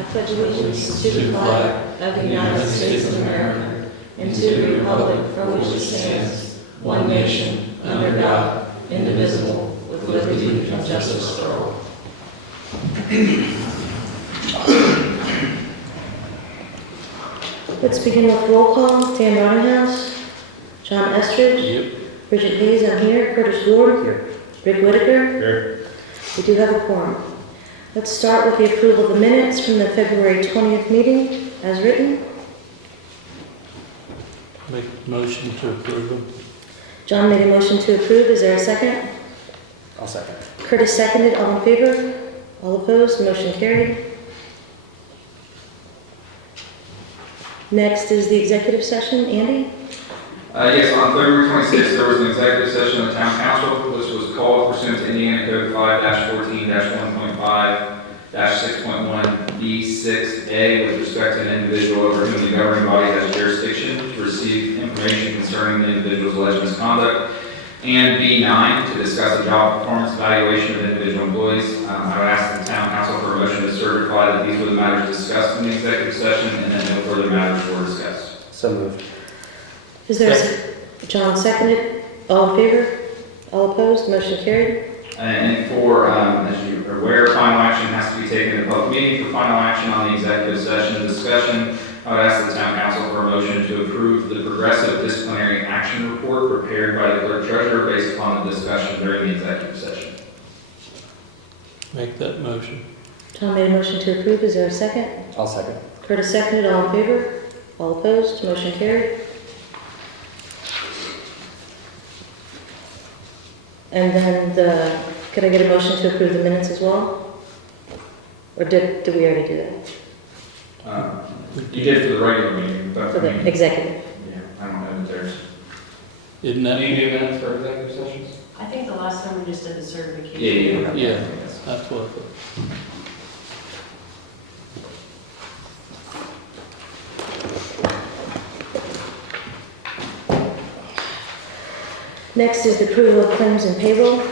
I pledge allegiance to the flag of the United States of America and to the republic for which it stands, one nation, under God, indivisible, with liberty and justice for all. Let's begin with roll call. Dan Rottinghouse, John Estridge, Yep. Bridget Hayes, I'm here. Curtis Ward, Here. Rick Whitaker. Here. We do have a quorum. Let's start with the approval of the minutes from the February 20th meeting as written. Make a motion to approve them. John made a motion to approve. Is there a second? I'll second. Curtis seconded. All in favor? All opposed? Motion carried. Next is the executive session. Andy? Yes, on February 26th, there was an executive session of the Town Council, which was called pursuant to Indiana Code 5-14-1.5-6.1B6A with respect to an individual over whom the governing body has jurisdiction to receive information concerning the individual's alleged misconduct, and B9 to discuss the job performance evaluation of individual employees. I would ask the Town Council for a motion to certify that these were the matters discussed in the executive session and that no further matters were discussed. So moved. Is there a John seconded. All in favor? All opposed? Motion carried. And for, as you are aware, final action has to be taken in a public meeting. For final action on the executive session discussion, I would ask the Town Council for a motion to approve the progressive disciplinary action report prepared by the clerk treasurer based upon the discussion during the executive session. Make that motion. John made a motion to approve. Is there a second? I'll second. Curtis seconded. All in favor? All opposed? Motion carried. And then could I get a motion to approve the minutes as well? Or did we already do that? You did for the regular meeting, but For the executive? yeah, I don't know that there's. Isn't that? Do you do minutes for executive sessions? I think the last time we just did the certification. Yeah, that's what. Next is the approval of claims and payroll.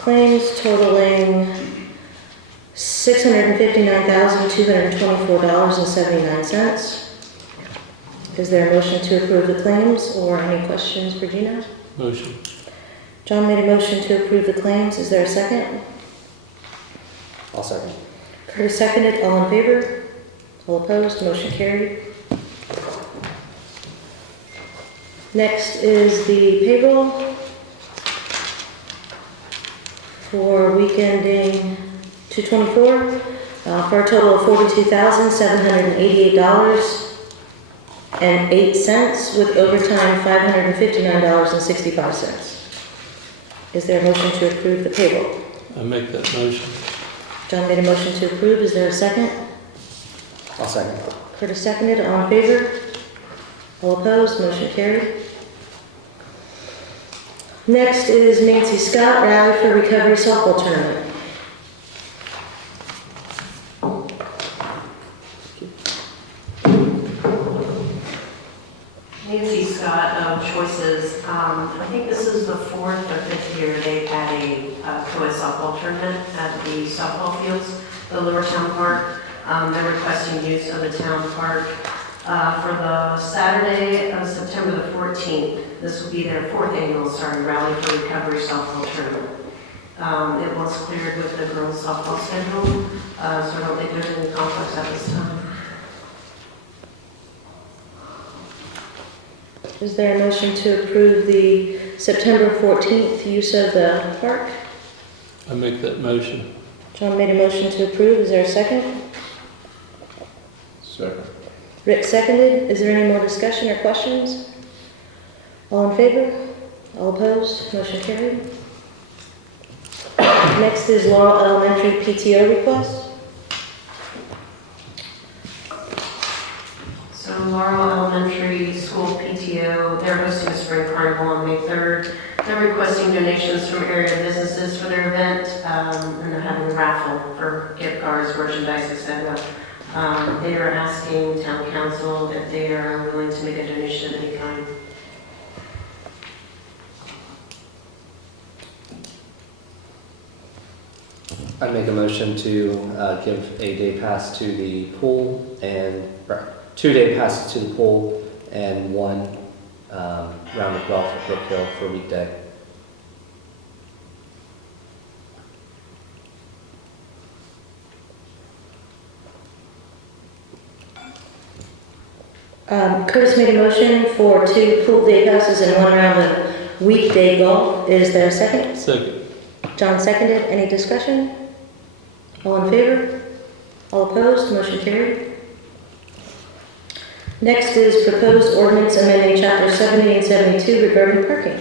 Claims totaling $659,224.79. Is there a motion to approve the claims or any questions for Gina? Motion. John made a motion to approve the claims. Is there a second? I'll second. Curtis seconded. All in favor? All opposed? Motion carried. Next is the payroll for week ending 2/24 for a total of $42,788.08 with overtime $559.65. Is there a motion to approve the payroll? I make that motion. John made a motion to approve. Is there a second? I'll second. Curtis seconded. All in favor? All opposed? Motion carried. Next is Nancy Scott, Rally for Recovery Softball Tournament. Nancy Scott of Choices. I think this is the 4th or 5th year they've had a co-ed softball tournament at the softball fields, the Lower Town Park. They're requesting use of the town park for the Saturday of September the 14th. This will be their 4th annual starting Rally for Recovery softball tournament. It was cleared with the girls softball schedule, so I don't think there's any conflicts at this time. Is there a motion to approve the September 14th use of the park? I make that motion. John made a motion to approve. Is there a second? Second. Rick seconded. Is there any more discussion or questions? All in favor? All opposed? Motion carried. Next is Laurel Elementary PTO request. So Laurel Elementary School PTO, they're hosting a spring carnival on May 3rd. They're requesting donations from area businesses for their event, and they're having a raffle for gift cards, merchandise, etc. They are asking town council if they are willing to make a donation of any kind. I'd make a motion to give a day pass to the pool and, 2 day passes to the pool and 1 round of golf at Brookville for a weekday. Curtis made a motion for 2 pool day passes and 1 round of weekday golf. Is there a second? Second. John seconded. Any discussion? All in favor? All opposed? Motion carried. Next is proposed ordinance amending chapter 70 and 72 regarding parking.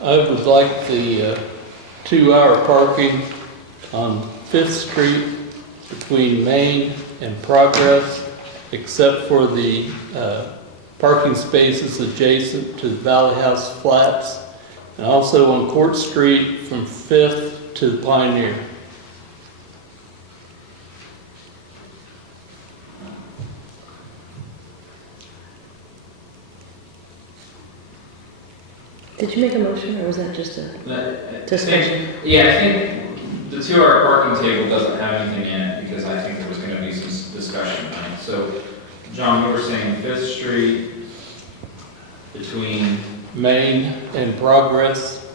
I would like the 2-hour parking on 5th Street between Main and Progress, except for the parking spaces adjacent to the Valley House Flats, and also on Court Street from 5th to the Pioneer. Did you make a motion, or was that just a discussion? Yeah, I think the 2-hour parking table doesn't have anything in it because I think there was going to be some discussion on it. So, John, you were saying 5th Street between Main and Progress,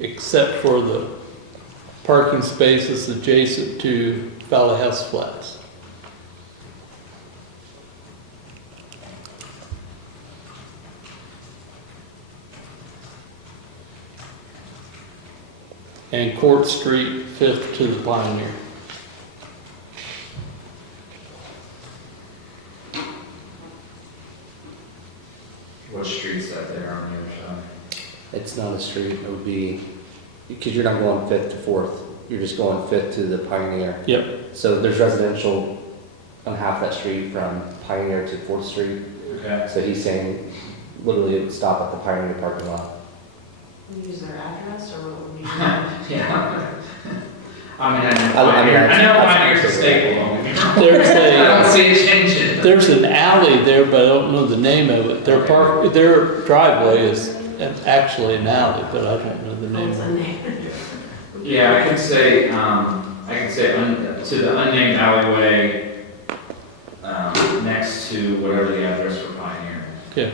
except for the parking spaces adjacent to Valley House Flats. And Court Street, 5th to the Pioneer. what street's that there on the other side? It's not a street, it would be, because you're not going 5th to 4th, you're just going 5th to the Pioneer. Yep. So there's residential on half that street from Pioneer to 4th Street. Okay. So he's saying literally it would stop at the Pioneer parking lot. Use their address or what would we use? Yeah. I mean, I I know Pioneer's a staple. There's I don't a, see it changing. there's an alley there, but I don't know the name of it. Their driveway is actually an alley, but I don't know the name of it. Yeah, I can say to the unnamed alleyway, next to whatever the address for Pioneer. Okay.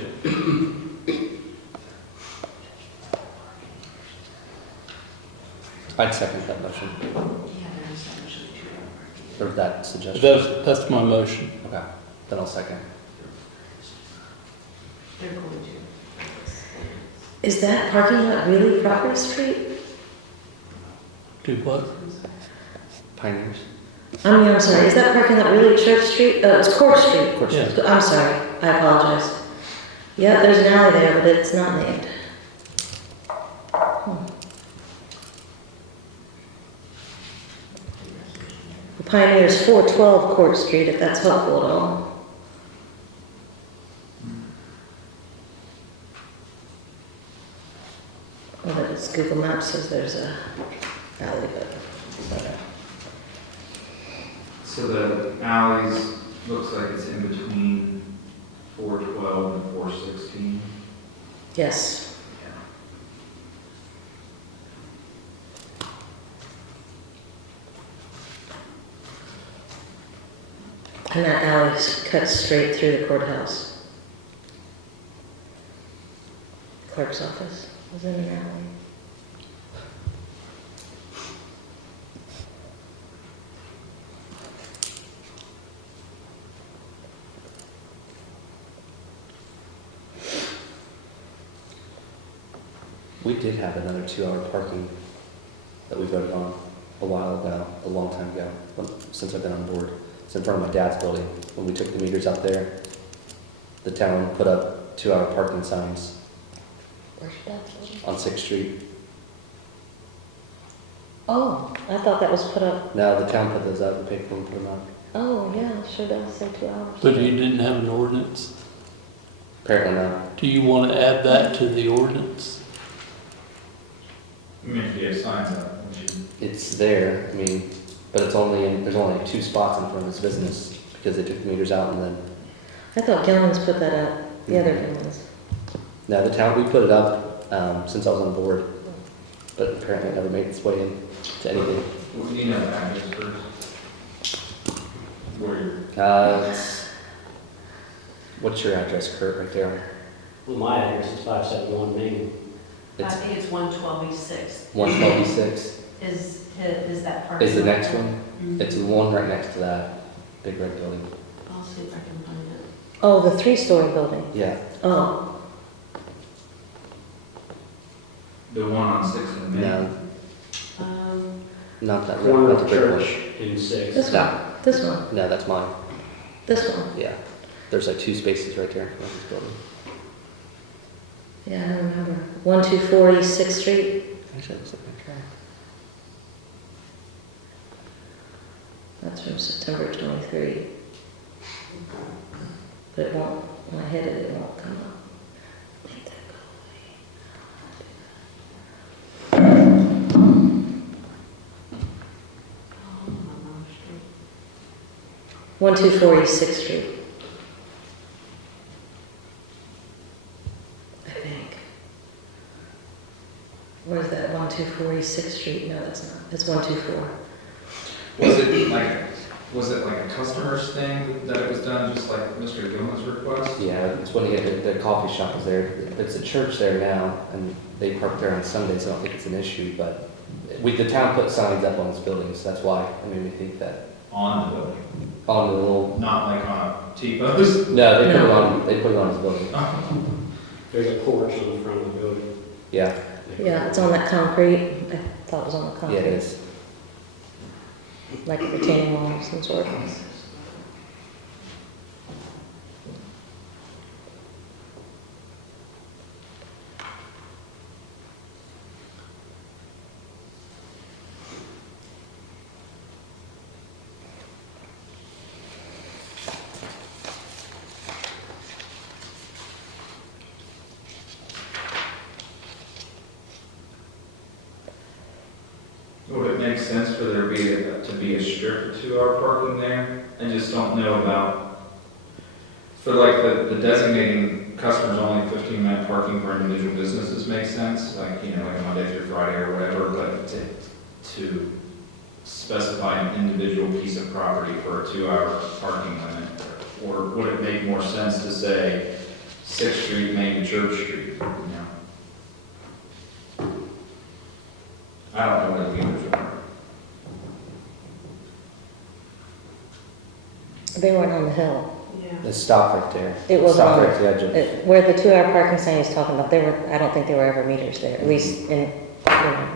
I'd second that motion, or that suggestion. That's my motion. Okay, then I'll second. Is that parking lot really Progress Street? Do what? Pioneers? I'm sorry, is that parking lot really Church Street? It's Court Street. Court Yeah. Street. I'm sorry, I apologize. Yeah, there's an alley there, but it's not named. The Pioneer's 412 Court Street, if that's helpful at all. Well, that is Google Maps says there's a alley, but it's not there. So the alleys, looks like it's in between 412 and 416. Yes. And that alley cuts straight through the courthouse. Clerk's office was in an alley. We did have another 2-hour parking that we voted on a while ago, a long time ago, since I've been on board. It's in front of my dad's building. When we took the meters out there, the town put up 2-hour parking signs Where's your dad's building? on 6th Street. Oh, I thought that was put up. Now the town put those up, we paid for them, put them up. Oh, yeah, it sure does say 2 hours. But you didn't have an ordinance? Apparently not. Do you want to add that to the ordinance? I mean, if you have signs up, we should. It's there, I mean, but it's only there's only 2 spots in front of this business because they took the meters out and then, I thought Gillman's put that up, the other Gillman's. now the town, we put it up since I was on board, but apparently it never made its way into anything. What do you know the address first? Where you're. What's your address, Kurt, right there? Well, my address is 571 Main. I It's think it's 112E6. 112E6 Is that part? is the next one. Mhm. It's the one right next to that big red building. I'll see if I can find it. Oh, the 3-story building. Yeah, Oh, The one on 6th and Main. no, not that red, Corner not the of big one. Church in 6. this one, this one, No, that's mine. this one. Yeah, there's like 2 spaces right there in front of this building. Yeah, I remember. 124 East 6th Street. Actually, it's like okay. That's from September 23. But it won't, when I hit it, it won't come up. Make that go away. 124 East 6th Street. I think. Where's that 124 East 6th Street? No, that's not. It's 124. Was it like a customer's thing that it was done just like Mr. Gilman's request? Yeah, it's when you get the coffee shop is there. There's a church there now, and they park there on Sundays. So I don't think it's an issue, but the town put signs up on this building, so that's why it made me think that On the building, on the little. not like on a T-post? No, they put No. it on. They put it on his building. There's a porch on the front of the building. Yeah, Yeah, it's on that concrete. I thought it was on the yeah, concrete. it is. Like a retaining wall of some sort. Would it make sense for there to be a strict 2-hour parking there? I just don't know about, for like the designating customers only 15-minute parking for individual businesses makes sense, like, like a Monday through Friday or whatever, but to specify an individual piece of property for a 2-hour parking limit, or would it make more sense to say 6th Street, Main to Church Street, I don't know what the others are. They weren't on the hill. Yeah. It stopped right there. It was stopped on- right at the edge of. Where the 2-hour parking sign he's talking about, I don't think there were ever meters there, at least in,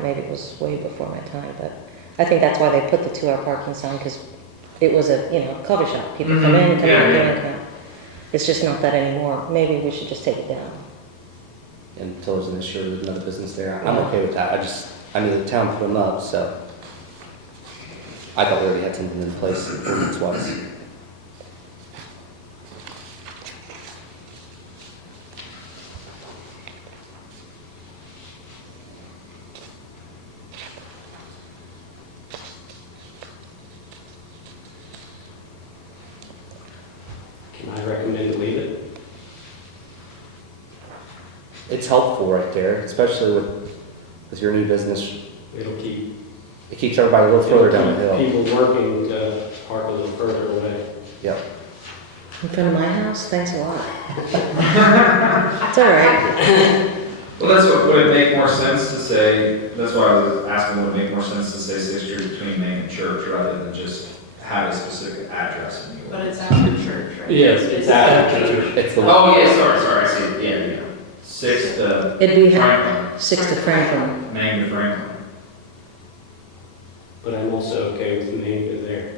maybe it was way before my time, but I think that's why they put the 2-hour parking sign, because it was a, coffee shop. People come in, come Yeah, out, yeah. come out. It's just not that anymore. Maybe we should just take it down. Until there's an issue with another business there. I'm okay with that. I knew the town put them up, so I thought we already had something in place ordinance-wise. Can I recommend to leave it? It's helpful right there, especially with your new business. It'll keep It keeps everybody a little further down the hill. people working to park a little further away. Yep. In front of my house? Thanks a lot. It's all right. Well, that's what, would it make more sense to say, that's why I was asking, would it make more sense to say 6th Street between Main and Church rather than just have a specific address in the But ordinance? it's after church, right? Yes, It's after church. It's the Oh, yeah, sorry, I see, yeah. 6th to It'd be Franklin, 6 to Franklin. Main to Franklin. But I'm also okay with the name of there.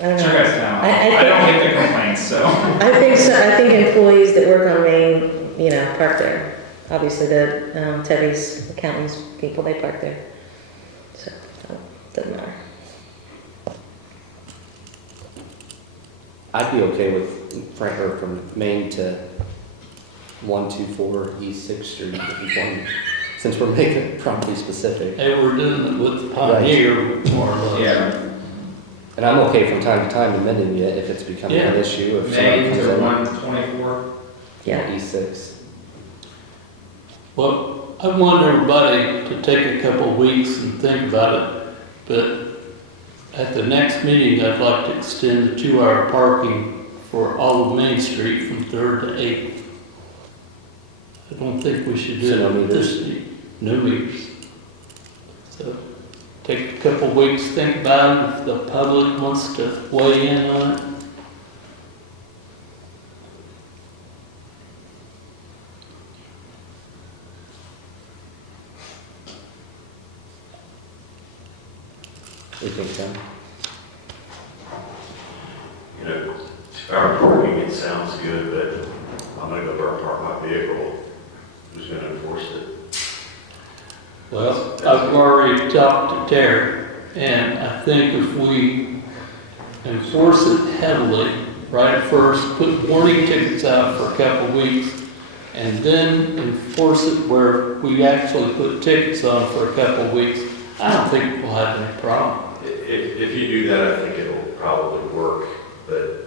I don't Sure, know. guys, now, I I don't get the complaints, so. I think so. I think employees that work on Main, park there. Obviously, the Tebby's accountants people, they park there. So, doesn't matter. I'd be okay with Frank, or from Main to 124 East 6th Street, if you want, since we're making it property specific. Hey, we're doing it with Pioneer, more or less. Yeah, And I'm okay from time to time amending it if it's becoming an Yeah. issue. If somebody May comes to in 124. Yeah. East 6. Well, I want everybody to take a couple of weeks and think about it, but at the next meeting, I'd like to extend the 2-hour parking for all of Main Street from 3rd to 8th. I don't think we should do So no it this week. No meters. So take a couple of weeks, think about it, if the public wants to weigh in on it. What do you think, Tim? You know, 2-hour parking, it sounds good, but I'm gonna go burn park my vehicle. Who's gonna enforce it? Well, I've already talked to Terry, and I think if we enforce it heavily, right at first, put warning tickets out for a couple of weeks, and then enforce it where we actually put tickets on for a couple of weeks, I don't think we'll have any problem. If you do that, I think it'll probably work, but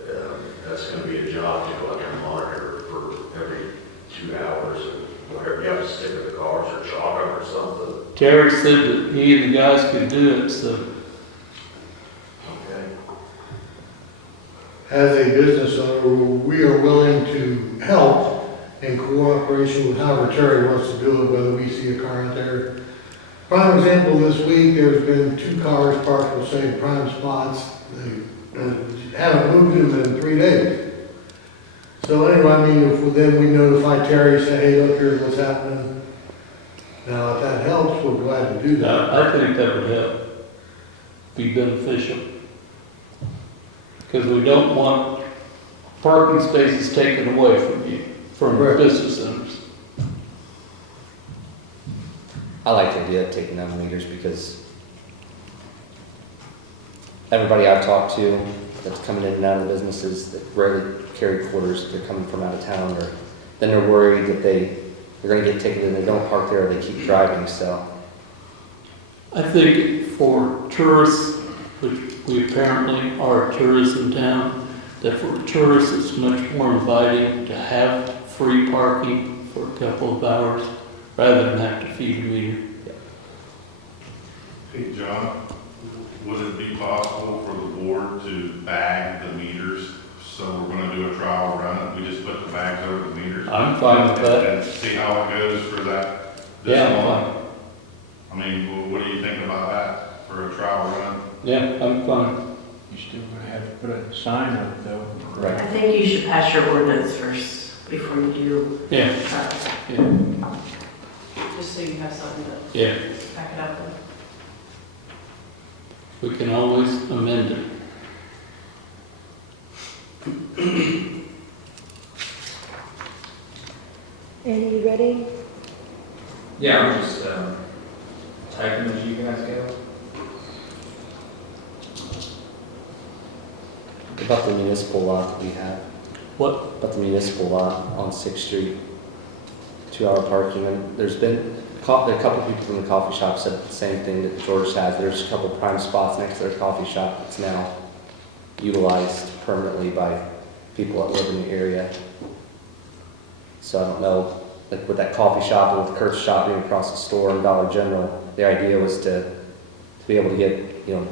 that's gonna be a job, you know, like a monitor for every 2 hours, and whatever, you have to stick with the cars or jog them or something. Terry said that he and the guys could do it, so Okay. As a business owner, we are willing to help in cooperation with however Terry wants to do it, whether we see a car out there. Prime example, this week, there's been 2 cars parked, we'll say, prime spots. They haven't moved them in 3 days. So anyway, I mean, if then we notify Terry, say, hey, look, here's what's happening. Now, if that helps, we're glad to do that. I think that would help, be beneficial. Because we don't want parking spaces taken away from you, from Right. business owners. I like the idea of taking down the meters because everybody I've talked to that's coming in and out of the businesses that rarely carry quarters, they're coming from out of town, or then they're worried that they're gonna get ticketed and they don't park there, or they keep driving, so. I think for tourists, which we apparently are a tourism town, that for tourists, it's much more inviting to have free parking for a couple of hours rather than have to feed a meter. Hey, John, would it be possible for the board to bag the meters? So we're gonna do a trial run, we just put the bags over the meters? I'm fine with that. And see how it goes for that? this Yeah, I'm month? fine. I mean, what are you thinking about that for a trial run? Yeah, I'm fine. You're still gonna have to put a sign up though. Right. I think you should pass your ordinance first before you do. Yeah, yeah, Just so you have something to yeah. back it up with. We can always amend it. Andy, you ready? Yeah, I'm just typing as you guys go. About the municipal lot that we have, What? about the municipal lot on 6th Street, 2-hour parking, and there's been, a couple people from the coffee shop said the same thing that George has. There's a couple prime spots next to their coffee shop that's now utilized permanently by people that live in the area. So I don't know, like with that coffee shop and with Kurt's shop being across the store and Dollar General, the idea was to be able to get,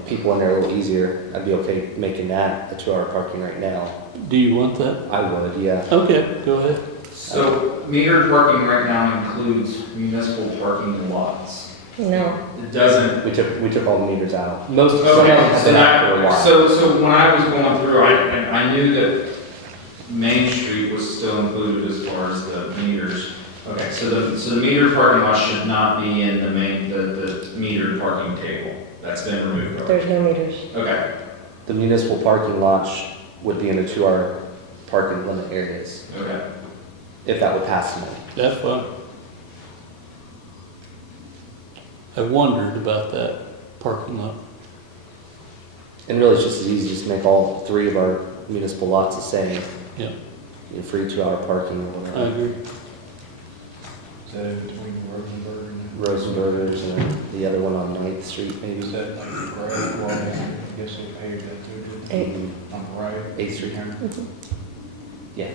people in there a little easier. I'd be okay making that a 2-hour parking right now. Do you want that? I would, yeah. Okay, go ahead. So metered parking right now includes municipal parking lots. No. It doesn't. We took all the meters out. Most of them Okay, have so been out for a while. so when I was going through, I knew that Main Street was still included as far as the meters. Okay, so the metered parking lot should not be in the metered parking table. That's been removed. There's no meters. Okay, The municipal parking lots would be in the 2-hour parking limit areas, okay. if that would pass tonight. That's fine. I wondered about that. parking lot. And really, it's just as easy as to make all 3 of our municipal lots the same. Yeah. Free 2-hour parking or I whatever. agree. Is that in between Rosenberg and? Rosenbergers and then the other one on 9th Street, maybe. Is that like the grade? Well, I guess they paid that too, didn't they? Mhm. On the right? 8th Street. Yeah.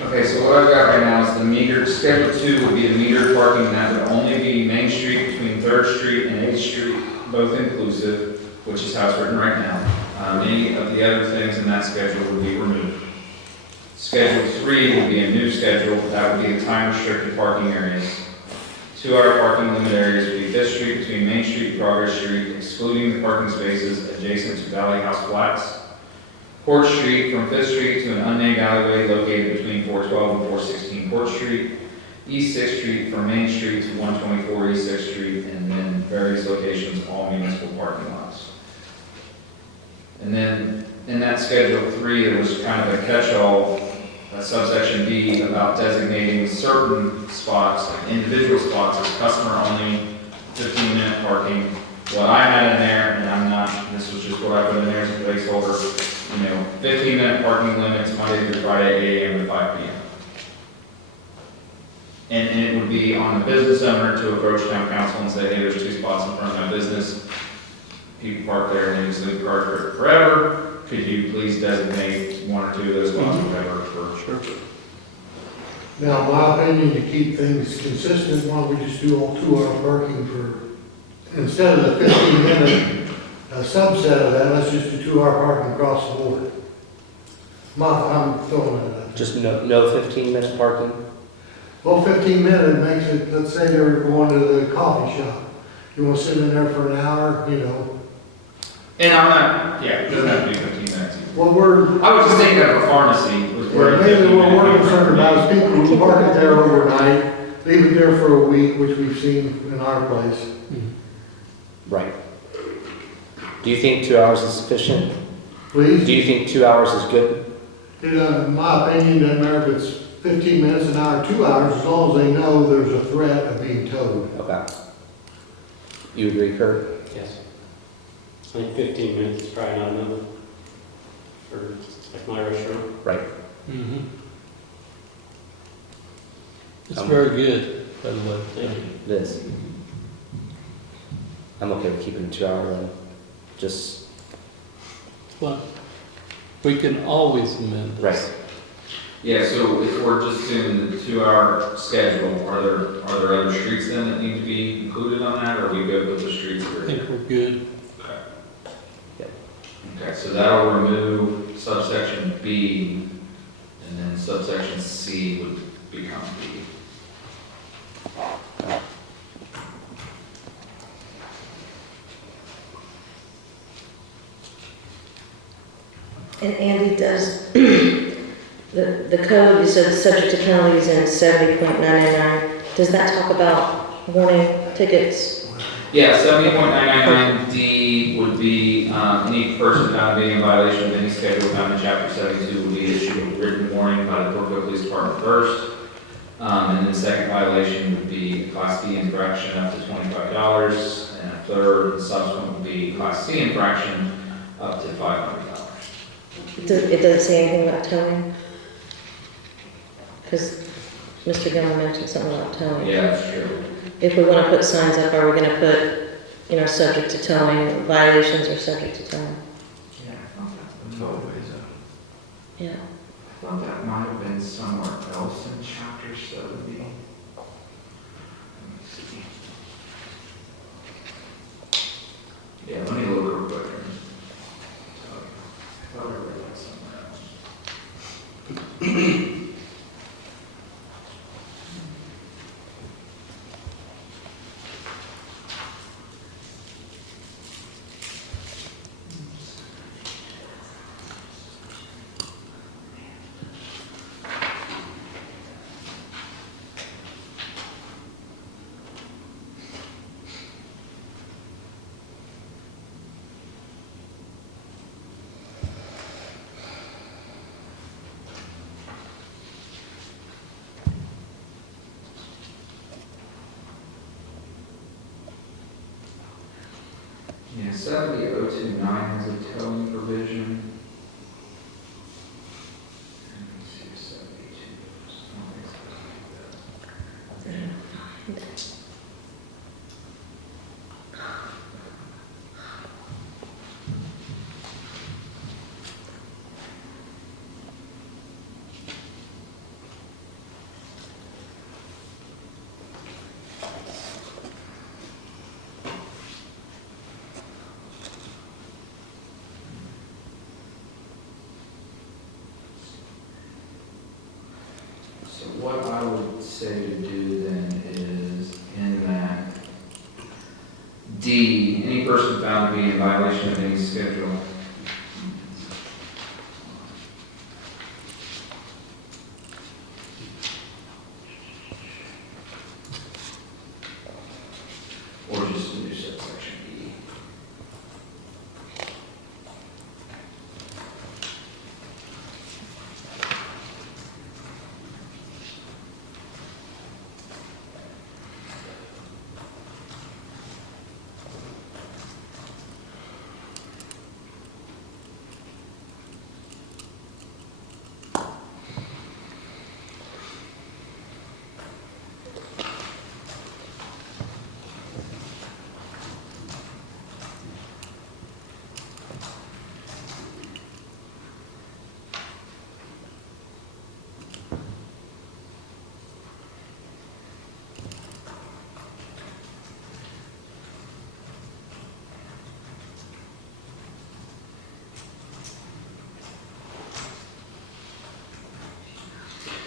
Okay, so what I've got right now is the metered, schedule 2 would be the metered parking, and that would only be Main Street between 3rd Street and 8th Street, both inclusive, which is how it's written right now. Any of the other things in that schedule would be removed. Schedule 3 would be a new schedule, that would be the time restricted parking areas. 2-hour parking limit areas would be 5th Street between Main Street and Progress Street, excluding the parking spaces adjacent to Valley House Flats. Port Street from 5th Street to an unnamed alleyway located between 412 and 416 Port Street. East 6th Street from Main Street to 124 East 6th Street, and then various locations, all municipal parking lots. And then in that Schedule 3, there was kind of a catch-all, subsection B, about designating certain spots, like individual spots, as customer-only, 15-minute parking. What I had in there, and I'm not, this was just what I put in there as a placeholder, 15-minute parking limits Monday through Friday, 8 a.m. to 5 p.m. And it would be on the business owner to approach town council and say, hey, there's 2 spots in front of my business. People park there and they just leave the car there forever. Could you please designate 1 or 2 of those spots, whatever, for sure. Now, my opinion, to keep things consistent, why don't we just do all 2-hour parking for, instead of the 15-minute subset of that, let's just do 2-hour parking across the board. I'm throwing it out. Just no 15-minute parking? Well, 15 minutes makes it, let's say they're going to the coffee shop. You want to sit in there for an hour, And I'm not, it doesn't have to be 15 minutes. Well, I was just thinking of a pharmacy. Was where mainly 15 what we're minutes- concerned about is people who park it there overnight, leave it there for a week, which we've seen in our place. Right. Do you think 2 hours is sufficient? Please? Do you think 2 hours is good? In my opinion, doesn't matter if it's 15 minutes, an hour, 2 hours, as long as they know there's a threat of being towed. Okay. You agree, Kurt? Yes. I think 15 minutes is probably not enough for like my restaurant. Right. Mm-hmm. It's very good, by the way. Thank you. It is. I'm okay with keeping it 2 hour then. Just, But we can always amend this. right. Yeah, so if we're just doing the 2-hour schedule, are there other streets then that need to be included on that, or are we good with the streets that I are think here? we're good. Okay, so that'll remove subsection B, and then subsection C would become B. And Andy, does the code, you said subject to penalties in 70.999, does that talk about warning tickets? Yeah, 70.999D would be, any person found being in violation of any schedule found in chapter 72 would be issued a written warning by the Brookville Police Department first. And then second violation would be a Class B infraction up to $25, and a third and subsequent would be Class C infraction up to $500. It doesn't say anything about towing? Because Mr. Gillman mentioned something about towing. Yeah, that's true. If we want to put signs up, are we going to put, subject to towing, violations are subject to towing? Yeah, I thought that's the tollways. Yeah. I thought that might have been somewhere else in chapter 70. Let me see. Yeah, let me look real quick. I thought I read that somewhere else. 70029 has a towing provision. And let's see, 72. I don't think so. So what I would say to do then is in that D, any person found to be in violation of any schedule. Or just do subsection E.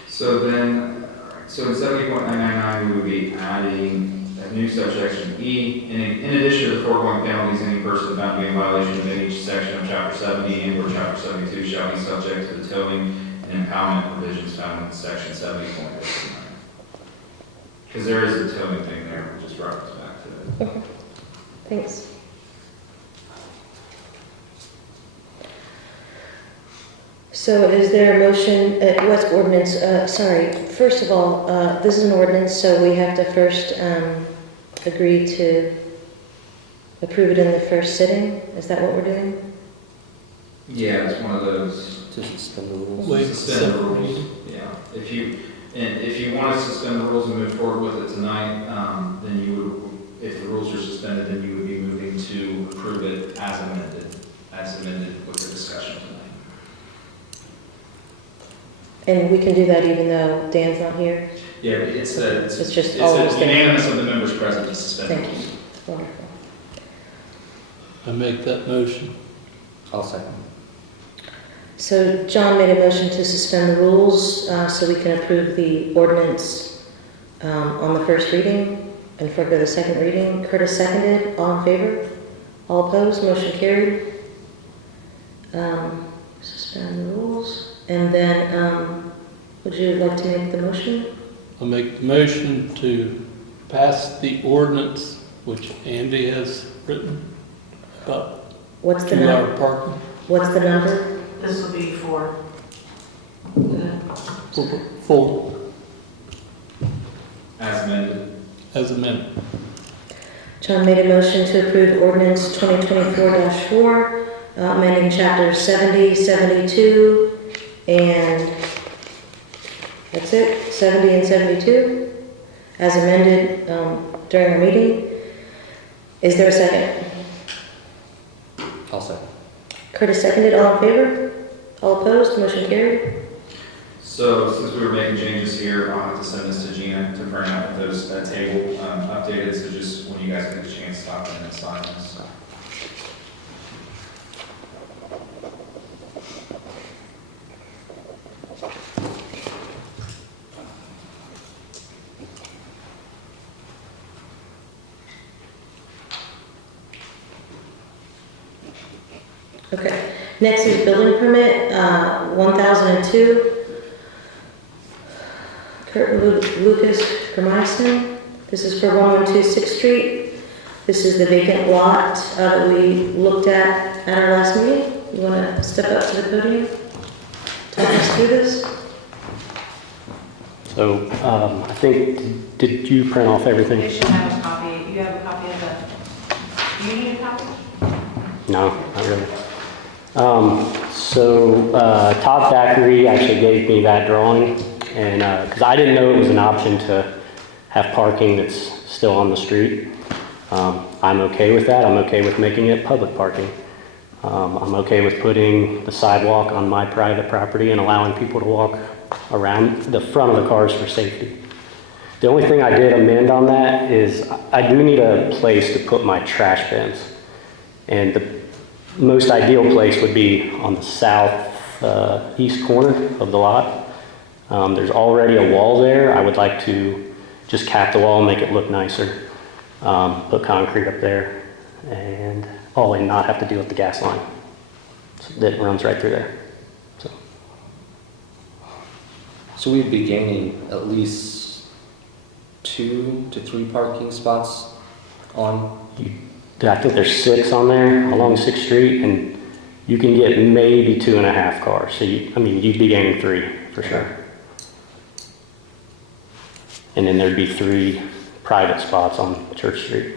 So then, so in 70.999, we would be adding a new subsection E. In addition to the foregoing penalties, any person found to be in violation of any section of Chapter 70 and or Chapter 72 shall be subject to the towing and impoundment provisions found in Section 70.89. Because there is a towing thing there, we'll just reference back to it. Okay, thanks. So is there a motion, what's ordinance, sorry, first of all, this is an ordinance, so we have to first agree to approve it in the first sitting? Is that what we're doing? Yeah, it's one of those. To suspend the rules. Wait, Suspend the rules. Yeah, if you want to suspend the rules and move forward with it tonight, then you would, if the rules are suspended, then you would be moving to approve it as amended with the discussion tonight. And we can do that even though Dan's not here? Yeah, it's just always there. unanimous of the members present to suspend the Thank you. rules. Wonderful. I make that motion. I'll second. So John made a motion to suspend the rules so we can approve the ordinance on the first reading and forego the second reading. Curtis seconded. All in favor? All opposed? Motion carried. Suspend the rules. And then, would you like to make the motion? I'll make the motion to pass the ordinance, which Andy has written, about What's the number? 2-hour parking. What's the number? This will be for, Full, As amended. as amended. John made a motion to approve ordinance 2024-4, amending chapters 70, 72, and that's it, 70 and 72, as amended during our meeting. Is there a second? I'll second. Curtis seconded. All in favor? All opposed? Motion carried. So since we were making changes here, I'll have to send this to Gina to print out those, that table updated, so just when you guys get a chance, stop in and sign this. Okay. Next is building permit, 1002. Kurt Lucas Kermison. This is for 112 6th Street. This is the vacant lot that we looked at our last meeting. You want to step up to the podium? Talk us through this? So, I think, did you print off everything? you should have a copy, you have a copy of the, do you need a copy? No, not really. Todd Thackeray actually gave me that drawing, and because I didn't know it was an option to have parking that's still on the street. I'm okay with that. I'm okay with making it public parking. I'm okay with putting the sidewalk on my private property and allowing people to walk around the front of the cars for safety. The only thing I did amend on that is I do need a place to put my trash bins. And the most ideal place would be on the south east corner of the lot. There's already a wall there. I would like to just cap the wall and make it look nicer. Put concrete up there and not have to deal with the gas line that runs right through there. So we'd be gaining at least 2 to 3 parking spots on. I think there's 6 on there along 6th Street, and you can get maybe 2.5 cars. So you'd be gaining 3 for sure. And then there'd be 3 private spots on Church Street.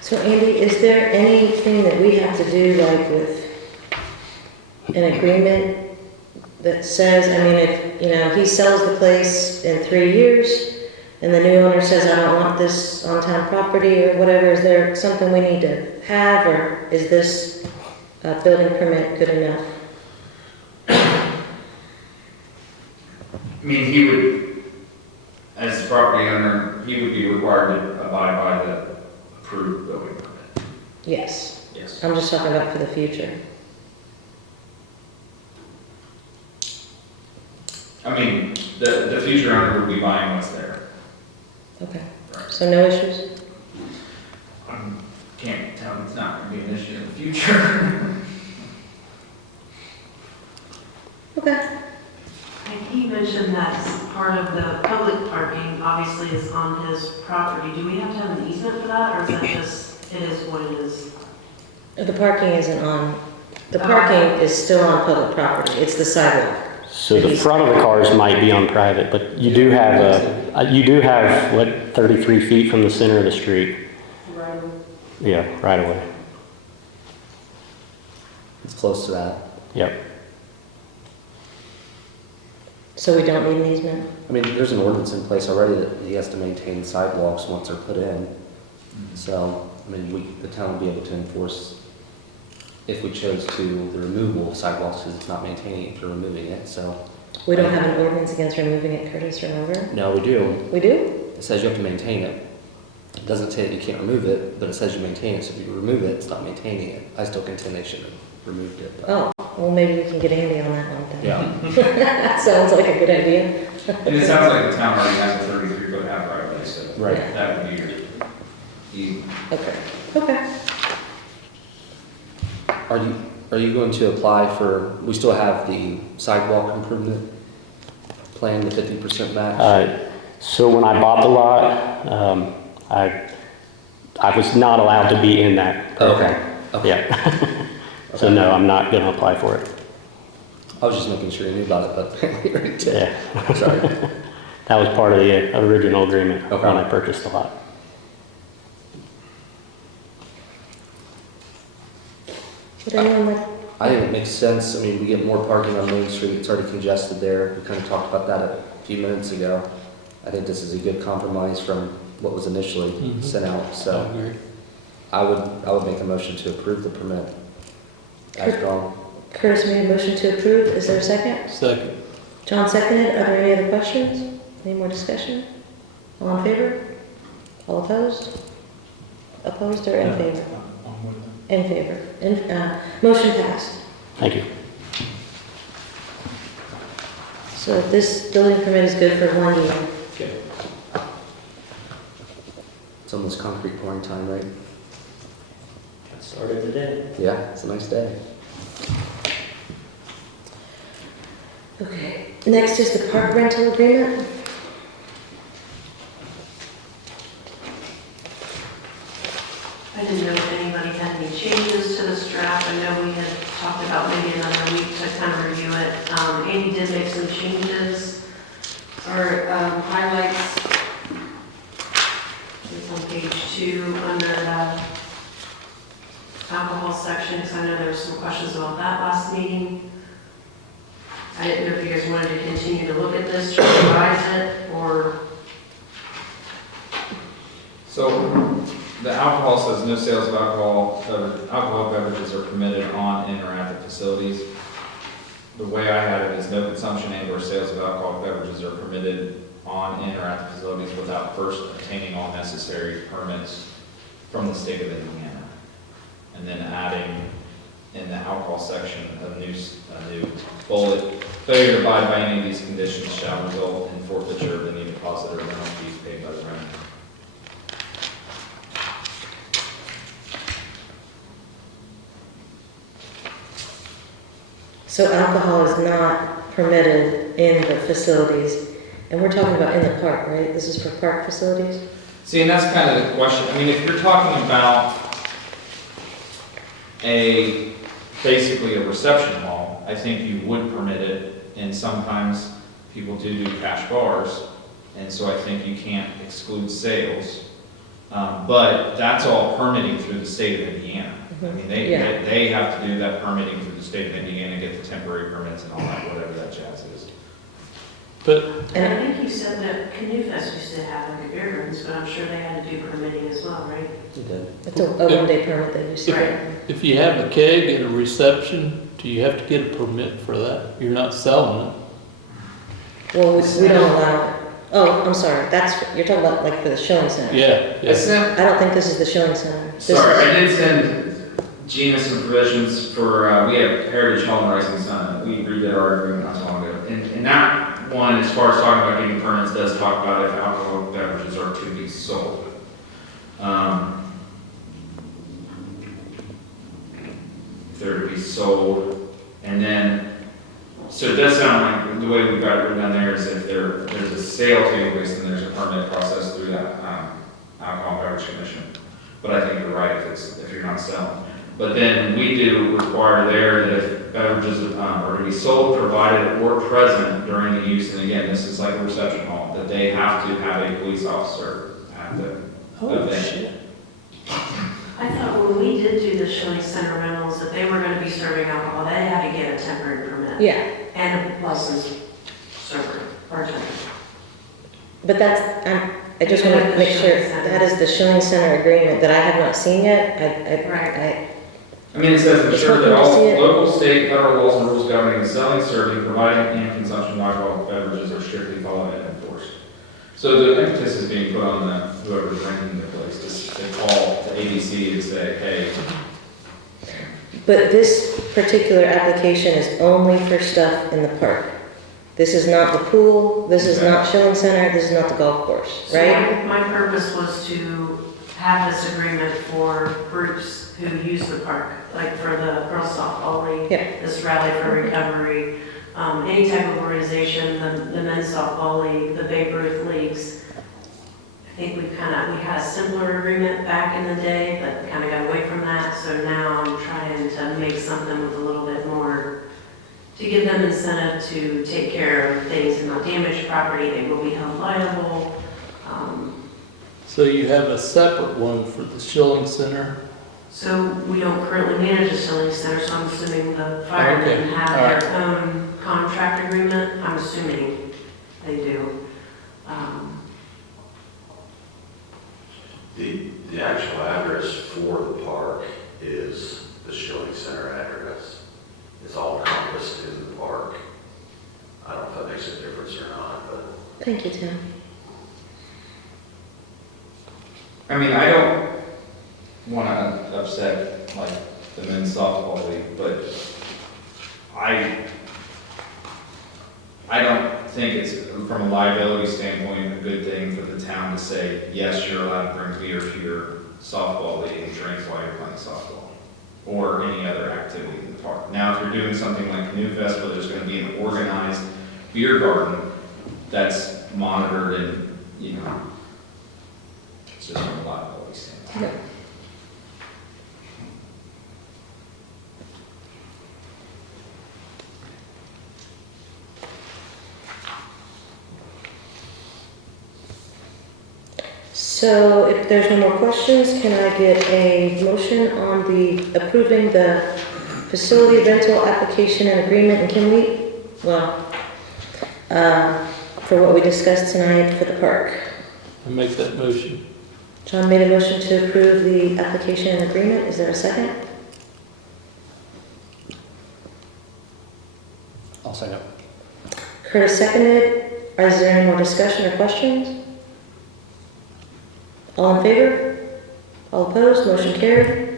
So Andy, is there anything that we have to do, like with an agreement that says, I mean, if, he sells the place in 3 years and the new owner says, I don't want this on town property or whatever, is there something we need to have, or is this building permit good enough? I mean, he would, as property owner, he would be required to abide by the approved building permit. Yes. Yes. I'm just talking about for the future. I mean, the future owner would be buying what's there. Okay. Right. So no issues? Can't tell him it's not going to be an issue in the future. Okay. And he mentioned that part of the public parking obviously is on his property. Do we have to have an easement for that, or is that just, it is what it is? The parking isn't on, the parking is still on public property. It's the sidewalk. So the front of the cars might be on private, but you do have 33 feet from the center of the street. Right. Yeah, right away. It's close to that. Yep. So we don't need an easement? I mean, there's an ordinance in place already that he has to maintain sidewalks once they're put in. So, I mean, the town would be able to enforce, if we chose to, the removal of sidewalks because it's not maintaining it, if you're removing it, so. We don't have an ordinance against removing it, Curtis, remember? No, we do. We do? It says you have to maintain it. It doesn't say that you can't remove it, but it says you maintain it, so if you remove it, it's not maintaining it. I still contend they should have removed it. But. Oh, well, maybe we can get Andy on that one then. Yeah. That sounds like a good idea. And it sounds like the town already has a 33-foot half right of way, so Right. that would be easy. Okay. Okay. Are you going to apply for, we still have the sidewalk improvement plan, the 50% match? So when I bought the lot, I was not allowed to be in that program. Okay. Yeah. So no, I'm not going to apply for it. I was just making sure you knew about it, but you already did. Yeah. Sorry. That was part of the original agreement Okay. when I purchased the lot. Would anyone like, I think it makes sense. I mean, we get more parking on Main Street. It's already congested there. We kind of talked about that a few minutes ago. I think this is a good compromise from what was initially sent out. I So agree. I would make a motion to approve the permit as drawn. Curtis made a motion to approve. Is there a second? Second. John seconded. Are there any other questions? Any more discussion? All in favor? All opposed? Opposed or in favor? I'm with it. In favor. Motion passed. Thank you. So this building permit is good for 1 year. Okay. It's almost concrete pouring time, right? Started today. Yeah, it's a nice day. Okay. Next is the park rental agreement. I didn't know if anybody had any changes to this draft. I know we had talked about maybe another week to kind of review it. Andy did make some changes or highlights. It's on there's some questions about that last meeting. I didn't know if you guys wanted to continue to look at this, to revise it, or, So the alcohol says no sales of alcohol beverages are permitted on, in, or at the facilities. The way I had it is no consumption and or sales of alcoholic beverages are permitted on, in, or at the facilities without first obtaining all necessary permits from the state of Indiana. And then adding in the alcohol section a new bullet, failure to abide by any of these conditions shall result in forfeiture of any deposit or rental fees paid by the renter. So alcohol is not permitted in the facilities, and we're talking about in the park, right? This is for park facilities? See, and that's kind of the question. I mean, if you're talking about basically a reception hall, I think you would permit it, and sometimes people do cash bars, and so I think you can't exclude sales. But that's all permitting through the state of Indiana. I mean, they have to do that permitting through the state of Indiana, get the temporary permits and all that, whatever that jazz is. But and I think you said that Canoe Fest used to have like a beer rooms, but I'm sure they had to do permitting as well, right? You did. It's a one-day permit that you say. if you have a keg at a reception, do you have to get a permit for that? You're not selling it. Well, we don't allow it. Oh, I'm sorry, you're talking about like for the Shilling Center. Yeah, yeah. I don't think this is the Shilling Center. Sorry, I did send Gina some provisions for, we have Heritage Home Rising Sun. We redid our agreement not so long ago. And that one, as far as talking about getting permits, does talk about if alcoholic beverages are to be sold. If they're to be sold, and then, so it does sound like the way we've got it written down there is if there's a sale taking place, then there's a permit process through that Alcohol Beverage Commission. But I think you're right if you're not selling. But then we do require there that if beverages are to be sold, provided, or present during the use, and again, this is like a reception hall, that they have to have a police officer at the event. Shit. I thought when we did do the Shilling Center rentals, that they were gonna be serving alcohol, they had to get a temporary permit. Yeah, And a licensed server, bartender. but I just want to make sure, that is the Shilling Center agreement that I have not seen yet. I mean, it says It's ensure that helpful to all see it. local, state, federal laws and rules governing the selling, serving, providing, and consumption of alcoholic beverages are strictly followed and enforced. So the emphasis is being put on whoever's renting the place to call the ABC and say, hey. But this particular application is only for stuff in the park. This is not the pool, this is not Shilling Center, this is not the golf course, right? So my purpose was to have this agreement for groups who use the park, like for the girls softball league, Yeah. this rally for recovery, any type of organization, the men's softball league, the Babe Ruth leagues. I think we had a simpler agreement back in the day, but kind of got away from that. So now I'm trying to make something with a little bit more, to give them incentive to take care of things and not damage property. They will be held liable. So you have a separate one for the Shilling Center? So we don't currently manage a Shilling Center, so I'm assuming the firemen Okay. have their own contract agreement. I'm assuming they do. The actual address for the park is the Shilling Center address. It's all encompassed in the park. I don't know if that makes a difference or not, but Thank you, Tim. I mean, I don't want to upset like the men's softball league, but I don't think it's, from a liability standpoint, a good thing for the town to say, yes, you're allowed to bring beer to your softball league and drink while you're playing softball, or any other activity in the park. Now, if you're doing something like Canoe Fest, where there's going to be an organized beer garden that's monitored and, it's just from a liability standpoint. Yeah. So if there's no more questions, can I get a motion on approving the facility rental application and agreement, and can we, for what we discussed tonight for the park. I make that motion. John made a motion to approve the application and agreement. Is there a second? I'll second. Curtis seconded. Is there any more discussion or questions? All in favor? All opposed? Motion carried.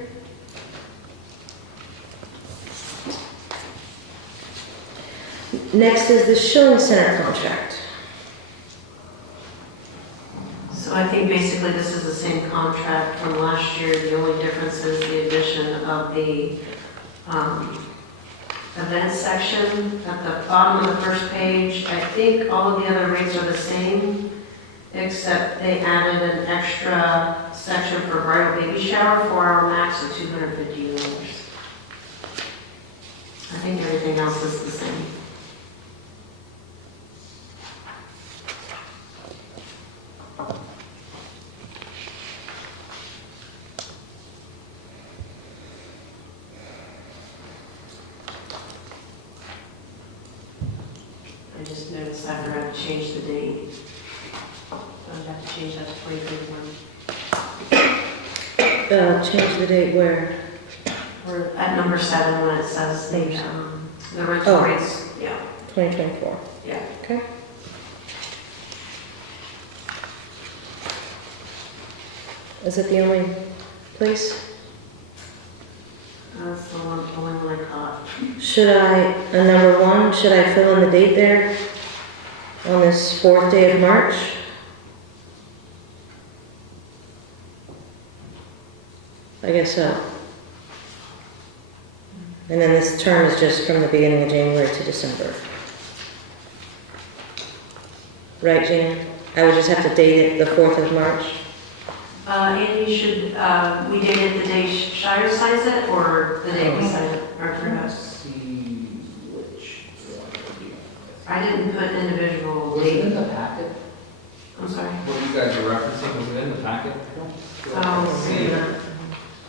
Next is the Shilling Center contract. So I think basically this is the same contract from last year. The only difference is the addition of the events section at the bottom of the first page. I think all of the other rates are the same, except they added an extra section for bridal baby shower, 4-hour max of $250. I think everything else is the same. I just noticed I forgot to change the date. I'd have to change that to 2021. Change the date where? We're at number 7 when it says the rental Oh. rates, yeah, 2024. yeah. Okay. Is it the only place? That's the only one I caught. Should I, number 1, should I fill in the date there on this 4th day of March? I guess so. And then this term is just from the beginning of January to December. Right, Jan? I would just have to date it the 4th of March? Andy, should we date it the day Shire signs it, or the day we sign it, or perhaps? I didn't put individual Was it date. in the packet? I'm sorry. What you guys are referencing, was it in the packet? Oh,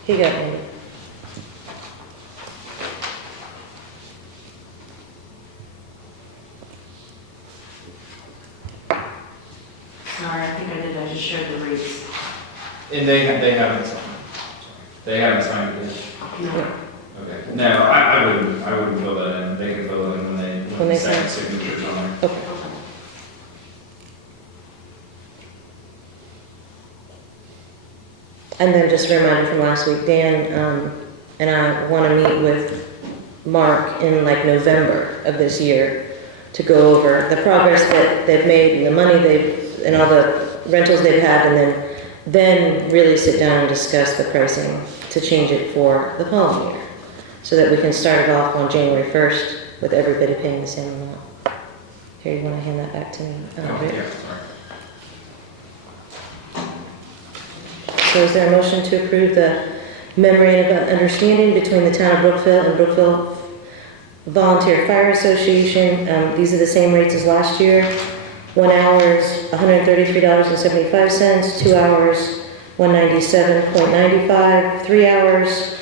He got me. sorry, I think I did, I just showed the rates. And they haven't signed it. They haven't signed it. No. Okay. No, I wouldn't fill that in. They can fill it in when they they sign sign. signatures on there. Okay. And then just a reminder from last week, Dan and I want to meet with Mark in like November of this year to go over the progress that they've made and the money and all the rentals they've had, and then really sit down and discuss the pricing to change it for the following year, so that we can start it off on January 1st with everybody paying the same amount. Here, you want to hand that back to me? Rick? Yeah, sorry. So is there a motion to approve the memorandum of understanding between the town of Brookville and Brookville Volunteer Fire Association? These are the same rates as last year. 1 hour is $133.75, 2 hours, $197.95, 3 hours,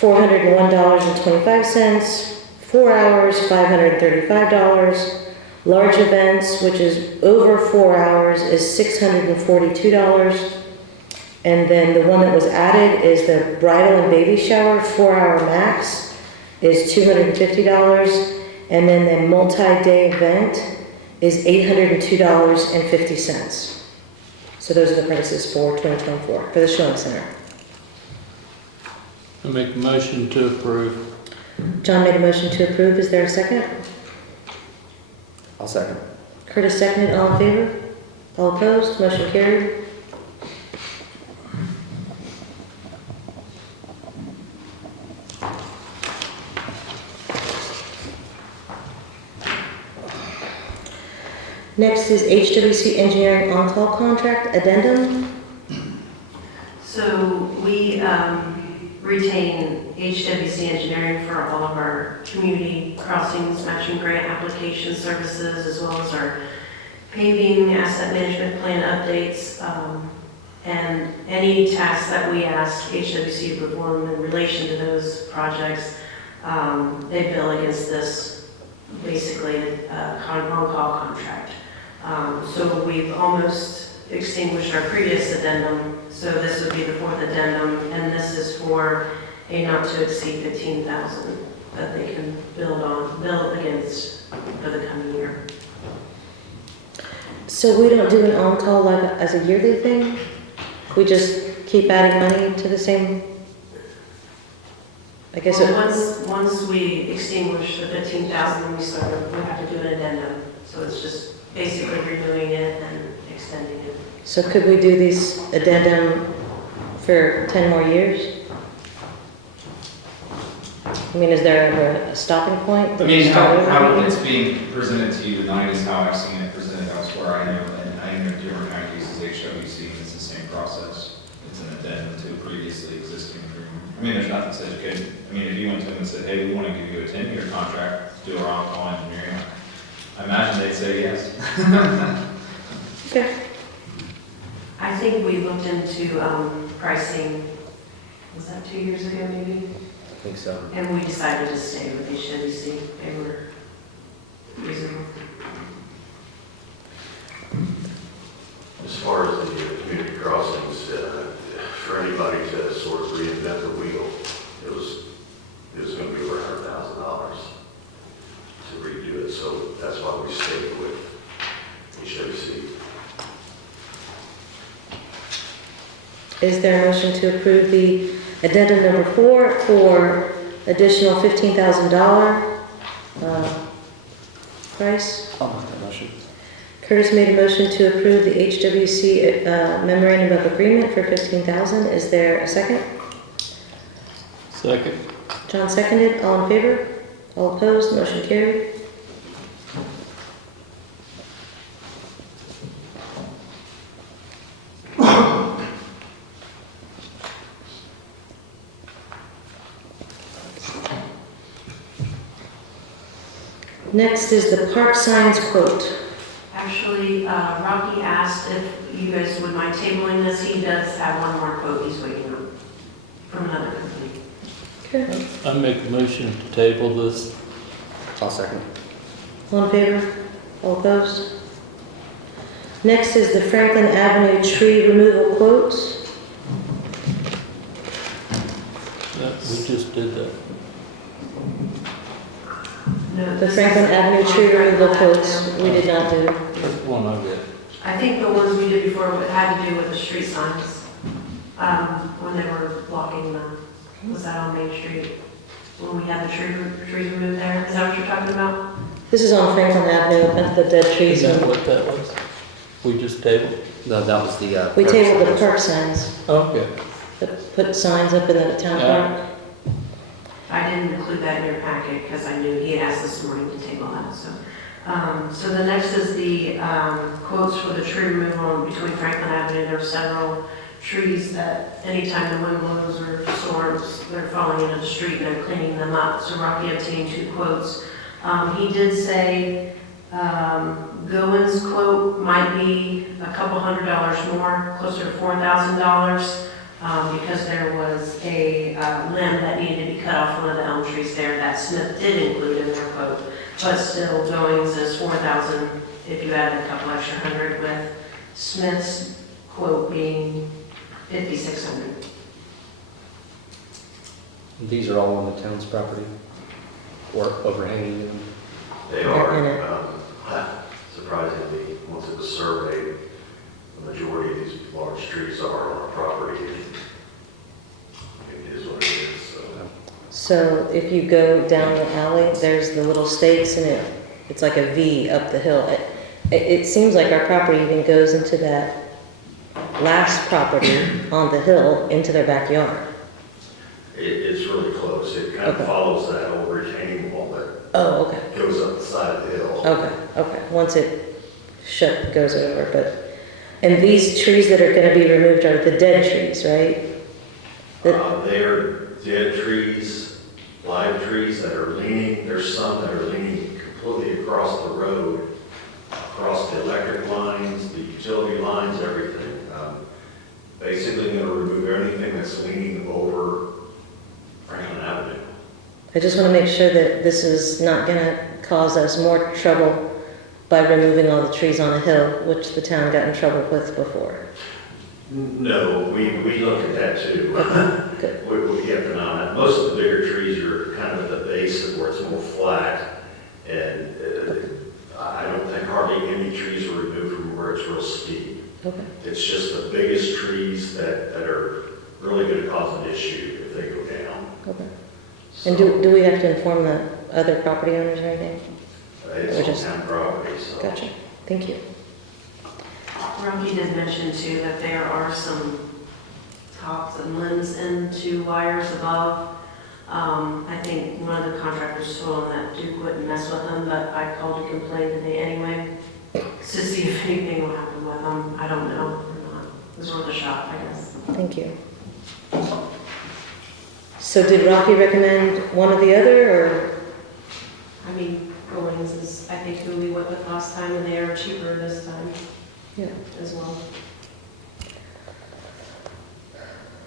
$401.25, 4 hours, $535. Large events, which is over 4 hours, is $642. And then the one that was added is the bridal and baby shower, 4-hour max, is $250. And then the multi-day event is $802.50. So those are the prices for 2024 for the Shilling Center. I make a motion to approve. John made a motion to approve. Is there a second? I'll second. Curtis seconded. All in favor? All opposed? Motion carried. Next is HWC Engineering on-call contract addendum. So we retain HWC Engineering for all of our community crossings, matching grant application services, as well as our paving, asset management plan updates, and any tasks that we ask HWC to perform in relation to those projects. They bill against this, basically, on-call contract. So we've almost extinguished our previous addendum, so this would be the fourth addendum, and this is for a not to exceed 15,000 that they can bill against for the coming year. So we don't do an on-call like as a yearly thing? We just keep adding money to the same? I guess Well, once we extinguish the 15,000, we have to do an addendum. So it's just basically renewing it and extending it. So could we do these addendum for 10 more years? I mean, is there ever a stopping point? I mean, how it's being presented to you tonight is how I've seen it presented elsewhere. I know different kind of uses HWC, and it's the same process. It's an addendum to a previously existing agreement. I mean, there's nothing that says you couldn't, I mean, if you went to them and said, hey, we want to give you a 10-year contract to do our on-call engineering, I imagine they'd say yes. Okay. I think we looked into pricing, was that 2 years ago maybe? I think so. And we decided to stay with HWC. They were reasonable. As far as the community crossings, for anybody to sort of reinvent the wheel, it was going to be over $100,000 to redo it, so that's why we stayed with HWC. Is there a motion to approve the addendum number 4 for additional $15,000 price? I'll make that motion. Curtis made a motion to approve the HWC memorandum of agreement for $15,000. Is there a second? Second. John seconded. All in favor? All opposed? Motion carried. Next is the park signs quote. Actually, Rocky asked if you guys would mind tabling this. He does have one more quote he's waiting on from another company. Okay. I make a motion to table this. I'll second. All in favor? All opposed? Next is the Franklin Avenue tree removal quotes. We just did that. No, The this Franklin is Avenue on tree removal Franklin quotes Avenue. we did not do. That's one I did. I think the ones we did before had to do with the street signs, when they were blocking was that on Main Street? When we had the trees removed there? Is that what you're talking about? This is on Franklin Avenue, that's the dead trees. Isn't that what that was? We just tabled? No, that was the. We tabled the park signs, Okay. put signs up in the town Yeah. park. I didn't include that in your packet because I knew he had asked this morning to table that, so. So the next is the quotes for the tree removal between Franklin Avenue. There are several trees that anytime the wind blows or storms, they're falling into the street and they're cleaning them up. So Rocky obtained 2 quotes. He did say Gillman's quote might be a couple $100 more, closer to $4,000. Because there was a limb that needed to be cut off one of the elm trees there that Smith did include in their quote. But still, Goings is $4,000 if you add a couple extra hundred, with Smith's quote being $5,600. These are all on the town's property or overhanging them. They are, surprisingly, once it was surveyed, the majority of these large trees are on our property. It is what it is, so. So if you go down the alley, there's the little stakes and it's like a V up the hill. It seems like our property even goes into that last property on the hill into their backyard. It's really close. It kind of Okay. follows that old retaining wall that Oh, okay. goes up the side of the hill. Okay. Once it goes over, but, and these trees that are gonna be removed are the dead trees, right? They are dead trees, live trees that are leaning. There's some that are leaning completely across the road, across the electric lines, the utility lines, everything. Basically going to remove anything that's leaning over Franklin Avenue. I just want to make sure that this is not going to cause us more trouble by removing all the trees on a hill, which the town got in trouble with before. No, we look at that too. Good. We kept an eye on it. Most of the bigger trees are kind of at the base of where it's more flat. And I don't think hardly any trees are removed from where it's real steep. Okay. It's just the biggest trees that are really going to cause an issue if they go down. Okay. And do we have to inform the other property owners or anything? It's on town property, so. Gotcha. Thank you. Rocky did mention too that there are some tops and limbs into wires above. I think one of the contractors told him that Duke wouldn't mess with them, but I called to complain today anyway to see if anything will happen with them. I don't know or not. It was worth a shot, I guess. Thank you. So did Rocky recommend one or the other, or? I mean, Goins is, I think, who we went with last time, and they are cheaper this time Yeah. as well.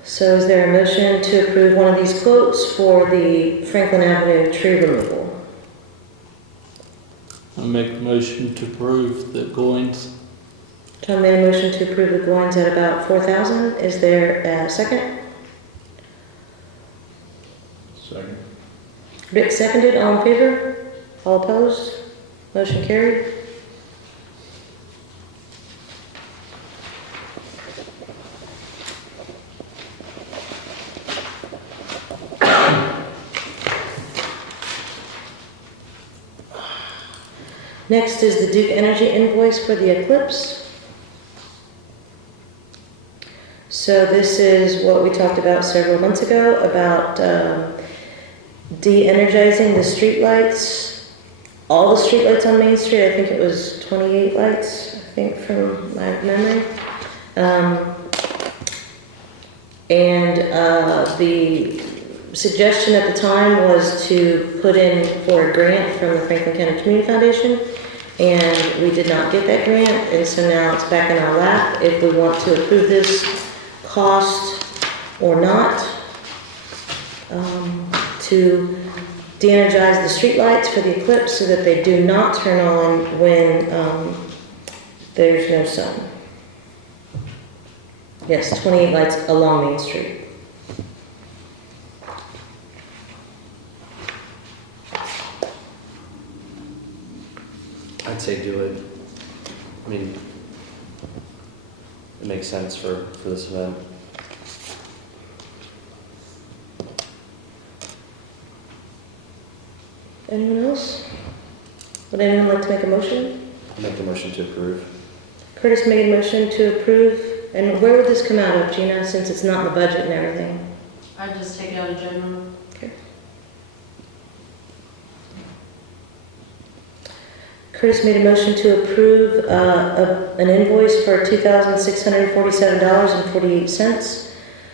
So is there a motion to approve one of these quotes for the Franklin Avenue tree removal? I make a motion to approve the goings. John made a motion to approve the Goins at about $4,000. Is there a second? Second. Rick seconded. All in favor? All opposed? Motion carried. Next is the Duke Energy invoice for the eclipse. So this is what we talked about several months ago about de-energizing the streetlights, all the streetlights on Main Street. I think it was 28 lights, I think, from my memory. The suggestion at the time was to put in for a grant from the Franklin County Community Foundation, and we did not get that grant, and so now it's back in our lap if we want to approve this cost or not, to de-energize the streetlights for the eclipse so that they do not turn on when there's no sun. Yes, 28 lights along Main Street. I'd say do it. I mean, it makes sense for this event. Anyone else? Would anyone like to make a motion? I'll make the motion to approve. Curtis made a motion to approve. And where would this come out of, Gina, since it's not in the budget and everything? I'd just take it out of general. Okay. Curtis made a motion to approve an invoice for $2,647.48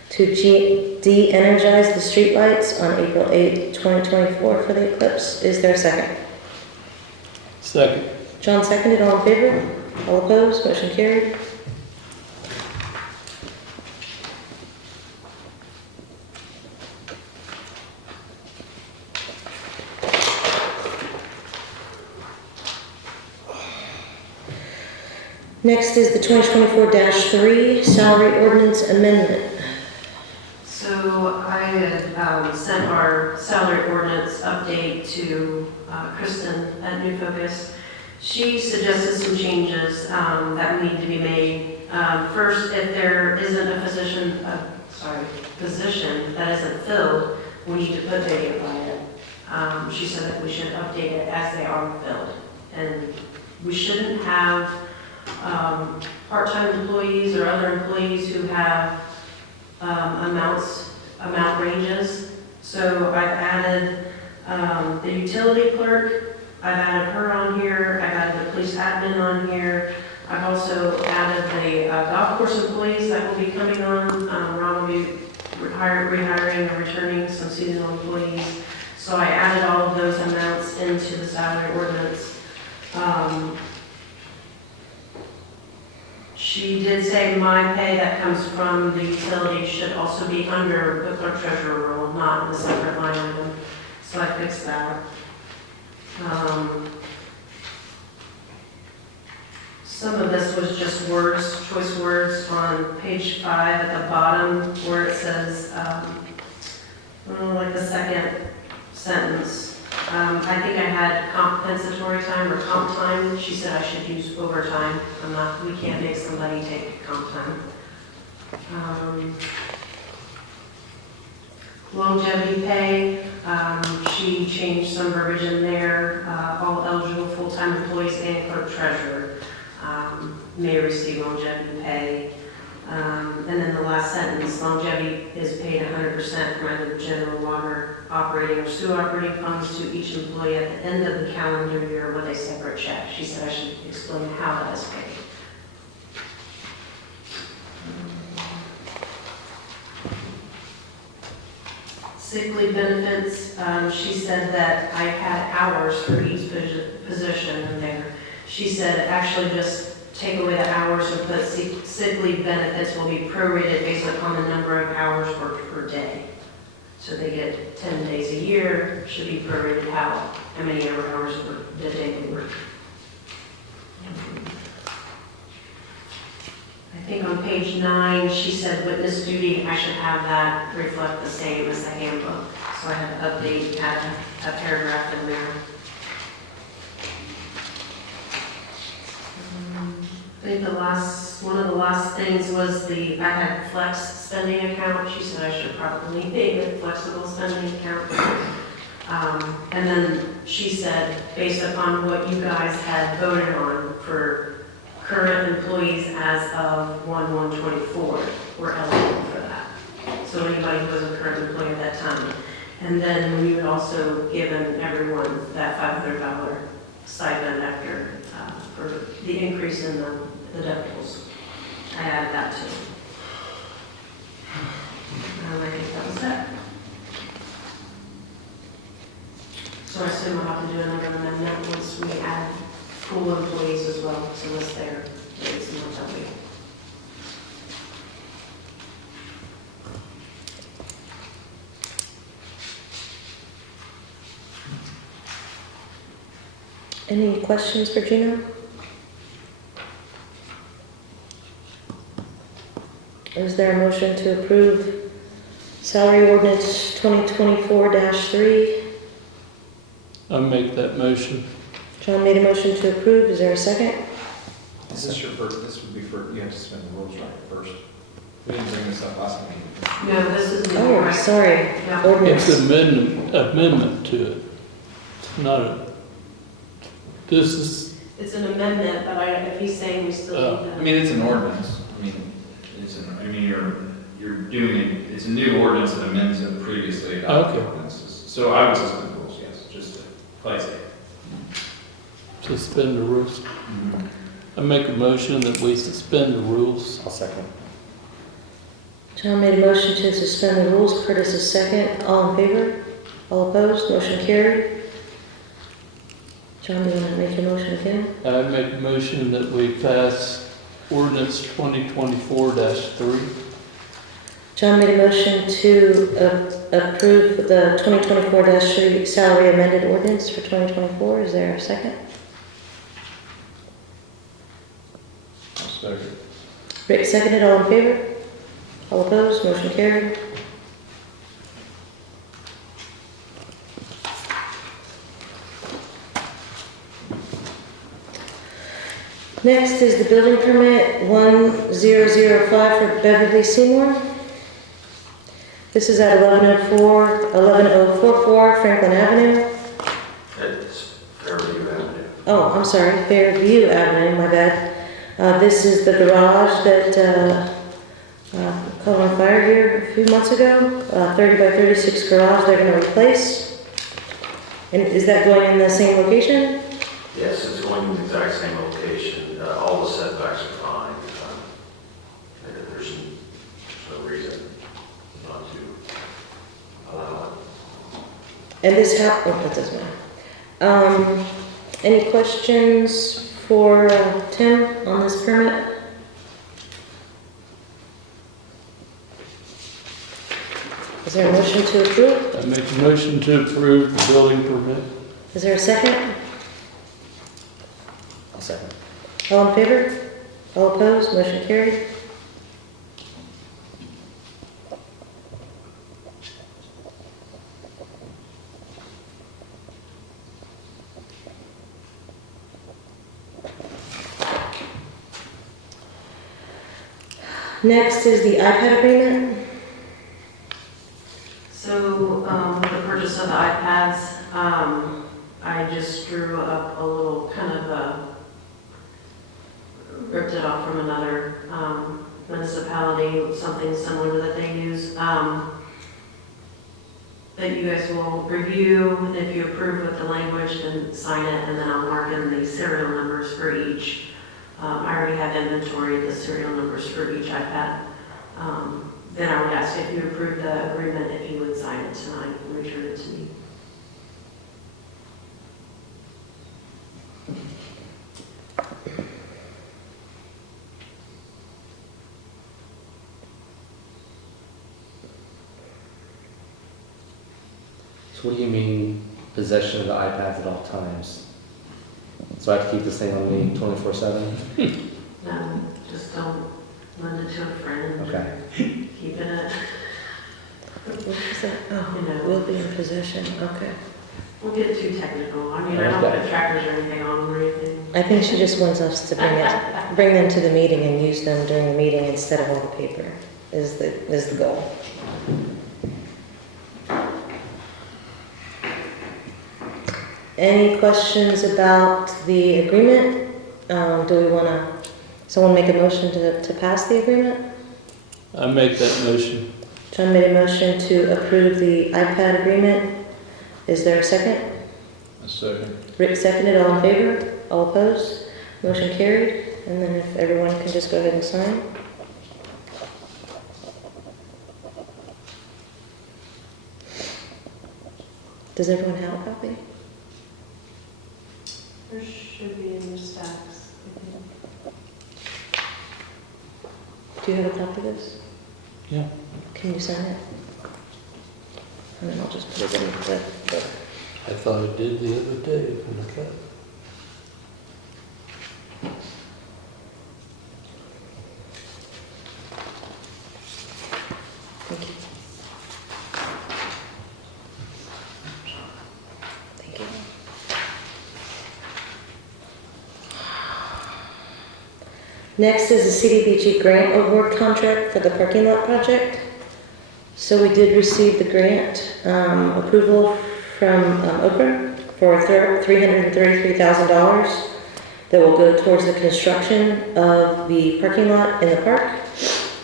to de-energize the streetlights on April 8, 2024 for the eclipse. Is there a second? Second. John seconded. All in favor? All opposed? Motion carried. Next is the 2024-3 salary ordinance amendment. So I had sent our salary ordinance update to Kristen at New Focus. She suggested some changes that need to be made. First, if there isn't a position that isn't filled, we need to put vacant by it. She said that we should update it as they are filled. And we shouldn't have part-time employees or other employees who have amount ranges. So I've added the utility clerk, I've added her on here, I've added the police admin on here. I've also added the golf course employees that will be coming on. Ron will be rehiring or returning some seasonal employees. So I added all of those amounts into the salary ordinance. She did say my pay that comes from the utility should also be under the clerk treasurer role, not in a separate line item. So I fixed that. Some of this was just words, choice words on page 5 at the bottom where it says, like the second sentence. I think I had compensatory time or comp time. She said I should use overtime. We can't make somebody take comp time. Longevity pay, she changed some verbiage in there. All eligible full-time employees and clerk treasurer may receive longevity pay. And then the last sentence, longevity is paid 100% from either general water operating or sewer operating funds to each employee at the end of the calendar year with a separate check. She said I should explain how that is paid. Sick leave benefits, she said that I had hours for each position in there. She said actually just take away the hours and put sick leave benefits will be prorated based upon the number of hours worked per day. So they get 10 days a year, should be prorated how many hours per day they work. I think on page 9, she said witness duty, I should have that reflect the same as the handbook. So I had to update, add a paragraph in there. I think one of the last things was I had flex spending account. She said I should probably name it flexible spending account. And then she said, based upon what you guys had voted on for current employees as of 1/1/24, we're eligible for that. So anybody who was a current employee at that time. And then we would also given everyone that $500 stipend after for the increase in the deductibles. I added that too. I think that was it. So I assume I'll have to do another amendment once we add pool employees as well, so list their rates and what that be. Any questions for Gina? Is there a motion to approve salary ordinance 2024-3? I'll make that motion. John made a motion to approve. Is there a second? Is this your first, this would be for, you have to suspend the rules right first. We didn't bring this up last meeting. No, this is the Oh, sorry. Yeah. Ordinance. It's amendment to it. It's not this is, It's an amendment, but if he's saying we still need I to. mean, it's an ordinance. You're doing, it's a new ordinance that amends the previously adopted Okay. ordinances. So I would suspend the rules, yes, just to play safe. suspend the rules. I make a motion that we suspend the rules. I'll second. John made a motion to suspend the rules. Curtis is second. All in favor? All opposed? Motion carried. John, do you want to make a motion again? I make a motion that we pass ordinance 2024-3. John made a motion to approve the 2024-3 salary amended ordinance for 2024. Is there a second? I'll second. Rick seconded. All in favor? All opposed? Motion carried. Next is the building permit 1005 for Beverly Seymour. This is at 11044 Franklin Avenue. It's Fairview Avenue. Oh, I'm sorry, Fairview Avenue, my bad. This is the garage that caught on fire here a few months ago. 30 by 36 garage they're going to replace. And is that going in the same location? Yes, it's going to the exact same location. All the setbacks are fine. There's no reason not to allow it. And this house, oh, that doesn't matter. Any questions for Tim on this permit? Is there a motion to approve? I make a motion to approve the building permit. Is there a second? I'll second. All in favor? All opposed? Motion carried. Next is the iPad agreement. So, with the purchase of the iPads, I just drew up a little kind of ripped it off from another municipality, something similar that they use, that you guys will review. If you approve with the language, then sign it, and then I'll mark in the serial numbers for each. I already have inventory of the serial numbers for each iPad. Then I would ask if you approve the agreement, if you would sign it tonight and return it to me. So what do you mean possession of the iPads at all times? So I have to keep this thing on me 24/7? No, just don't lend it to a friend. Okay. Keep it, What was that? Oh, You know. will be in possession, okay. we'll get too technical. I mean, I don't put trackers or anything on them or anything. I think she just wants us to bring them to the meeting and use them during the meeting instead of on the paper, is the goal. Any questions about the agreement? Do we want to, someone make a motion to pass the agreement? I make that motion. John made a motion to approve the iPad agreement. Is there a second? A second. Rick seconded, all in favor? All opposed? Motion carried. And then if everyone can just go ahead and sign. Does everyone have a copy? There should be in your stacks. Do you have a copy of this? Yeah. Can you sign it? And then I'll just put it in the... I thought I did the other day when I got it. Thank you. Thank you. Next is the CDBG grant award contract for the parking lot project. So we did receive the grant approval from Okra for $333,000 that will go towards the construction of the parking lot in the park.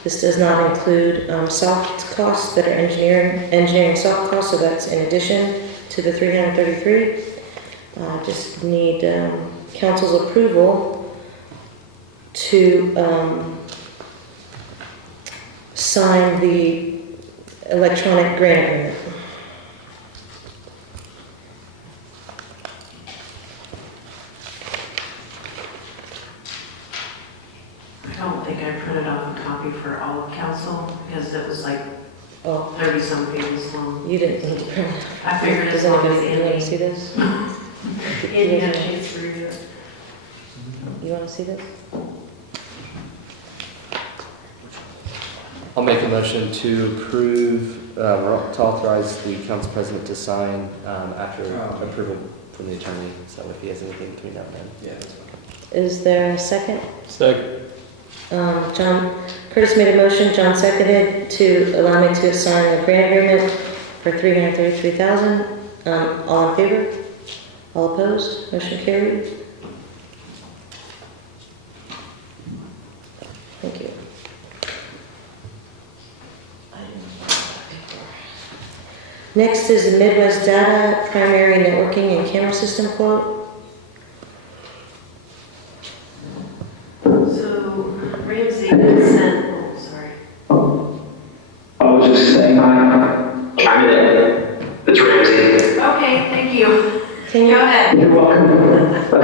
This does not include soft costs that are engineering soft costs, so that's in addition to the 333. Just need council's approval to sign the electronic grant agreement. I don't think I printed off a copy for all of council because it was like Oh, 30-some pages long. you didn't need to print it. I figured Does as long as anybody, you want to see Andy this? had a chance to review it. You want to see this? I'll make a motion to approve, to authorize the council president to sign after approval from the attorney, so if he has anything between now and then. Yeah, that's fine. Is there a second? Second. Curtis made a motion, John seconded to allow me to sign the grant agreement for $333,000. All in favor? All opposed? Motion carried. Thank you. Next is the Midwest Data Primary Networking and Camera System quote. So Ramsey had sent, oh, sorry. I was just saying, chime in. It's Ramsey. Okay, thank you. Can you Go ahead. You're welcome. I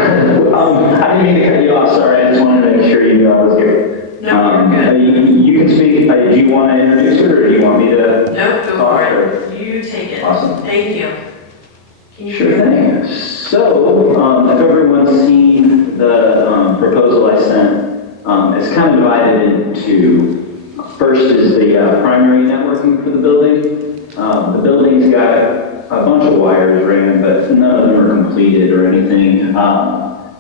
didn't mean to cut you off, sorry. I just wanted to make sure you knew I was here. No, you're good. You can speak, do you want to introduce her, or do you want me to? No, go talk, for or- it. You take it. Awesome. Thank you. Can you- Sure thing. So, if everyone's seen the proposal I sent, it's kind of divided into, first is the primary networking for the building. The building's got a bunch of wires ran, but none of them are completed or anything.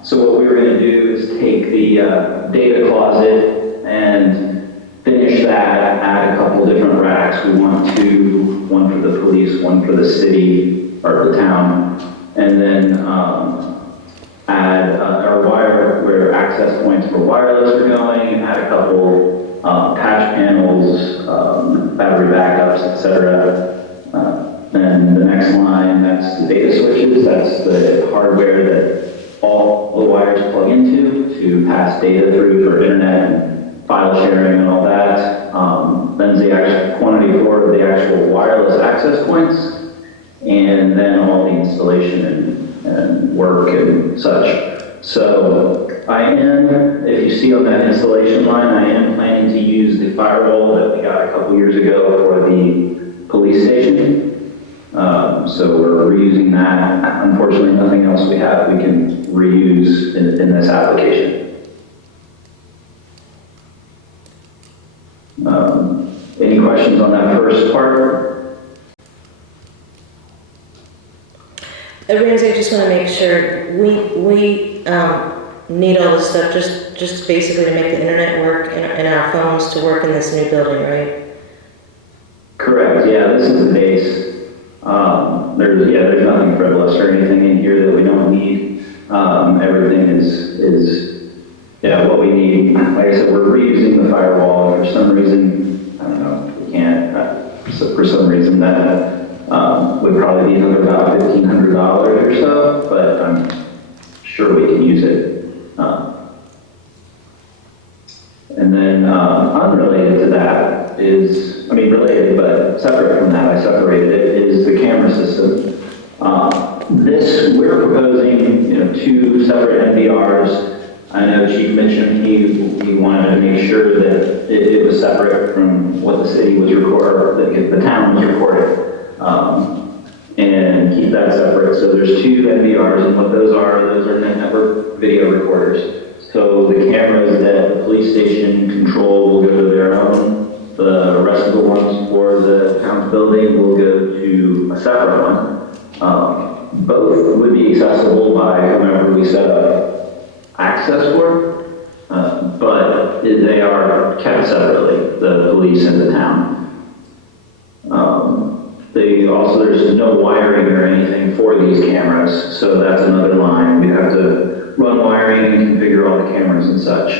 So what we were going to do is take the data closet and finish that, add a couple different racks. We want one for the police, one for the city or the town, and then add our wire where access points for wireless are going, add a couple patch panels, battery backups, etc. Then the next line, that's the data switches, that's the hardware that all the wires plug into to pass data through for internet and file sharing and all that. Then the actual quantity for the actual wireless access points, and then all the installation and work and such. So I am, if you see on that installation line, I am planning to use the firewall that we got a couple years ago for the police station. So we're reusing that. Unfortunately, nothing else we have we can reuse in this application. Any questions on that first part? Ramsey, I just want to make sure, we need all this stuff just basically to make the internet work and our phones to work in this new building, right? Correct, yeah, this is the base. There's nothing frivolous or anything in here that we don't need. Everything is what we need. Like I said, we're reusing the firewall. For some reason, I don't know, we can't, so for some reason that would probably be another about $1,500 or so, but I'm sure we can use it. And then unrelated to that is, related but separate from that, I separated it, is the camera system. We're proposing, 2 separate NVRs. I know Chief mentioned he wanted to make sure that it was separate from what the city was recording, the town was recording. And keep that separate. So there's 2 NVRs, and what those are network video recorders. So the cameras that the police station control will go to their own. The rest of the ones for the town's building will go to a separate one. Both would be accessible by whomever we set up access for, but they are kept separately, the police and the town. There's no wiring or anything for these cameras, so that's another line. We'd have to run wiring and configure all the cameras and such.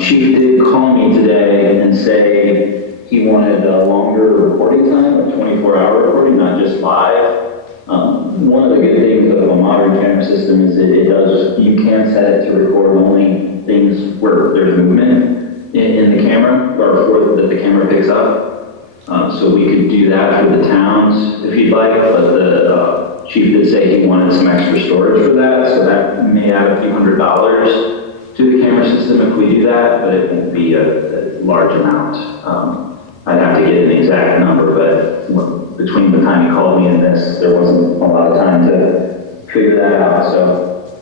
Chief did call me today and say he wanted a longer recording time, a 24-hour recording, not just live. One of the good things of a modern camera system is that you can set it to record only things where there's movement in the camera, or that the camera picks up. So we could do that for the towns if you'd like, but the chief did say he wanted some extra storage for that, so that may add a few $100s to the camera system if we do that, but it won't be a large amount. I'd have to get an exact number, but between the time he called me and this, there wasn't a lot of time to figure that out, so,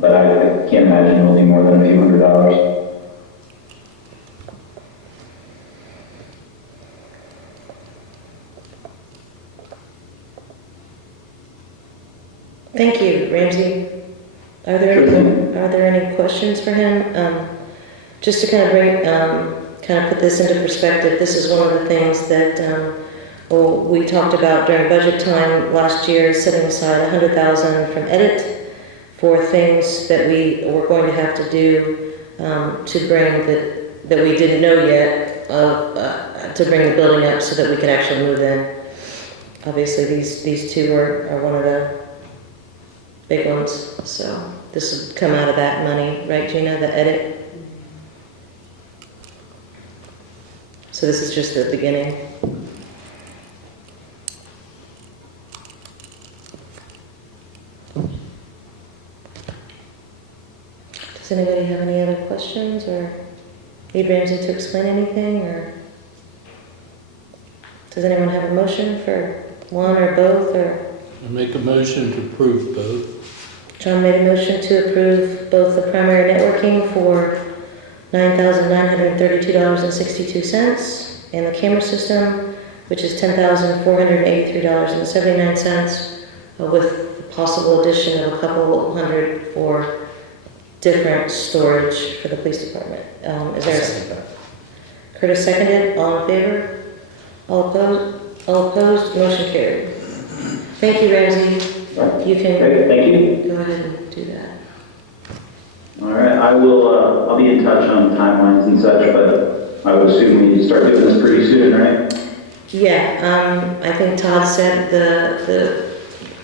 but I can't imagine it'll be more than a few $100s. Thank you, Ramsey. Are there any questions for him? Just to kind of put this into perspective, this is one of the things that we talked about during budget time last year, setting aside $100,000 from edit for things that we were going to have to do to bring that we didn't know yet to bring the building up so that we could actually move in. Obviously, these 2 are one of the big ones, so this would come out of that money, right, Gina, the edit? So this is just the beginning. Does Does anybody have any other questions or need Ramsey to explain anything, or does anyone have a motion for one or both, or? I make a motion to approve both. John made a motion to approve both the primary networking for $9,932.62 and the camera system, which is $10,483.79, with the possible addition of a couple hundred for different storage for the police department. Is there a second? Curtis seconded. All in favor? All opposed? All opposed? Motion carried. Thank you, Ramsey. You can Okay, thank you. go ahead and do that. All right, I will, I'll be in touch on timelines and such, but I would assume we start doing this pretty soon, right? Yeah, I think Todd said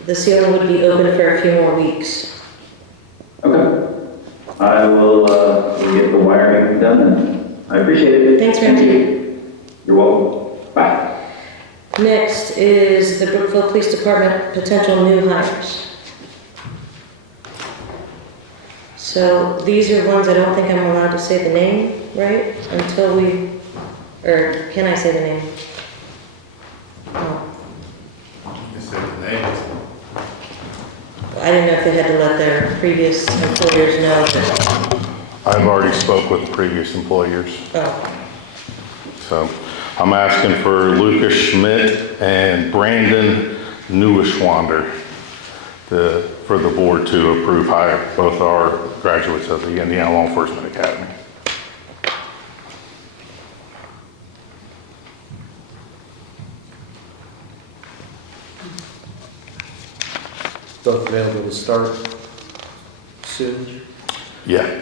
the ceiling would be open for a few more weeks. Okay. I will, we'll get the wiring done then. I appreciate it. Thanks, Thank Ramsey. you. You're welcome. Bye. Next is the Brookville Police Department potential new hires. So these are ones I don't think I'm allowed to say the name, right? Until we, or can I say the name? No. You said the names. I didn't know if they had to let their previous employers know that. I've already spoke with the previous employers, Oh, so I'm asking for Lucas Schmidt and Brandon Neuschwander for the board to approve hire. Both are graduates of the Indiana Law Enforcement Academy. Both available to start soon? Yeah,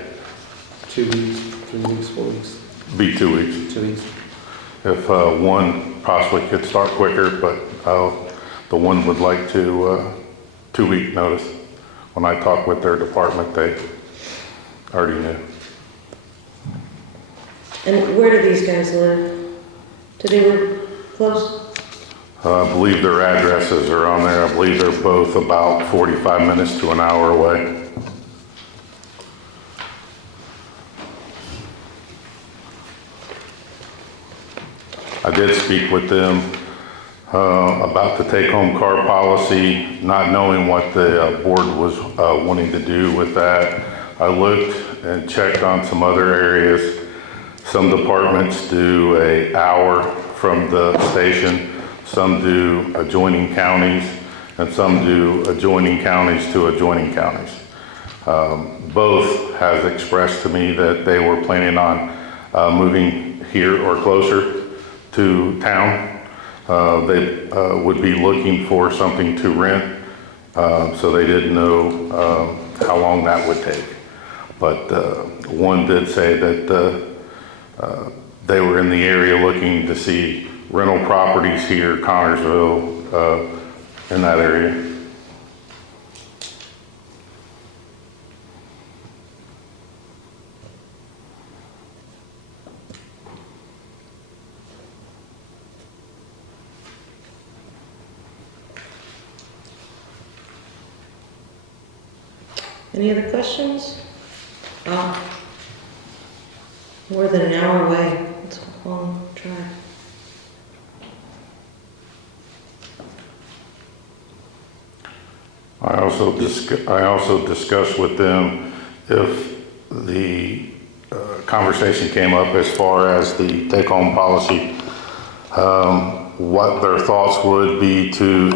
2 weeks, 3 weeks, 4 weeks, be 2 weeks. 2 weeks? If one possibly could start quicker, but the one would like to 2-week notice. When I talked with their department, they already knew. and where do these guys live? Do they live close? I believe their addresses are on there. I believe they're both about 45 minutes to an hour away. I did speak with them about the take-home car policy, not knowing what the board was wanting to do with that. I looked and checked on some other areas. Some departments do an hour from the station, some do adjoining counties, and some do adjoining counties to adjoining counties. Both has expressed to me that they were planning on moving here or closer to town. They would be looking for something to rent, so they didn't know how long that would take. But one did say that they were in the area looking to see rental properties here, Connorsville, in that area. Any other questions? More than an hour away. It's a long drive. I also discussed with them if the conversation came up as far as the take-home policy, what their thoughts would be to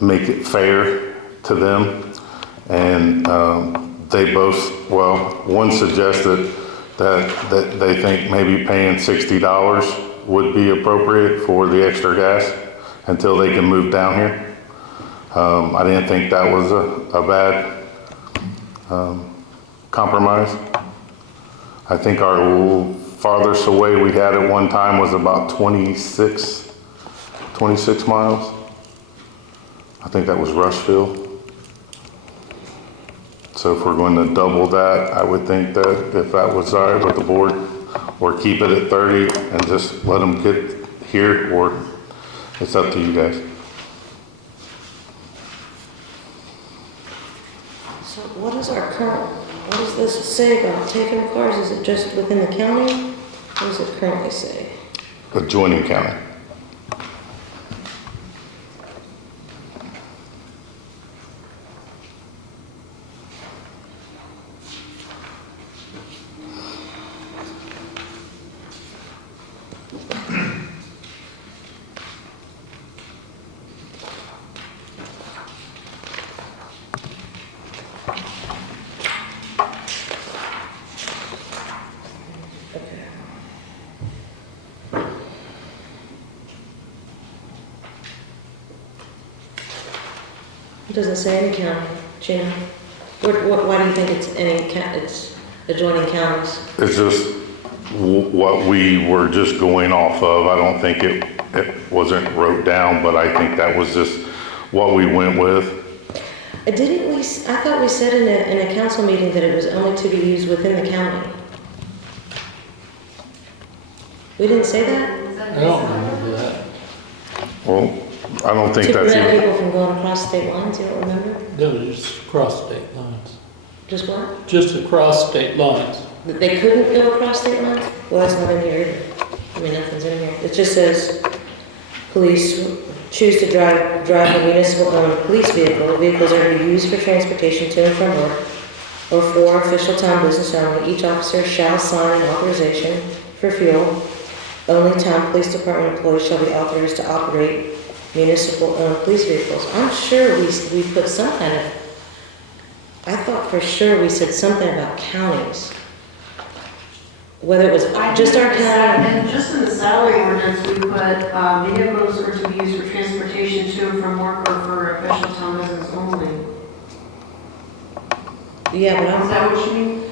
make it fair to them. And they both, well, one suggested that they think maybe paying $60 would be appropriate for the extra gas until they can move down here. I didn't think that was a bad compromise. I think our farthest away we had at one time was about 26 miles. I think that was Rushville. So if we're going to double that, I would think that if that was all right with the board, or keep it at 30 and just let them get here, or it's up to you guys. So what is our current, what is does it say about take-home cars? Is it just within the county? What does it currently say? Adjoining county. It doesn't say any county, Gina. Why do you think it's it's adjoining counties? It's just what we were just going off of. I don't think it wasn't wrote down, but I think that was just what we went with. Didn't we, I thought we said in a council meeting that it was only to be used within the county. We didn't say that? I don't remember that. Well, I don't think To that's prevent even, people from going across state lines, you don't remember? No, just across state lines. Just what? Just across state lines. That they couldn't go across state lines? Well, that's not in here either. I mean, nothing's in here. It just says, police choose to drive a municipal-owned police vehicle. Vehicles are to be used for transportation to and from work or for official town business only. Each officer shall sign an authorization for fuel. Only town police department employees shall be authorized to operate municipal-owned police vehicles. I'm sure we put some kind of, I thought for sure we said something about counties. Whether it was just our county. And just in the salary ordinance, we put vehicles are to be used for transportation to and from work or for official town business only. Yeah, but Is that what you mean?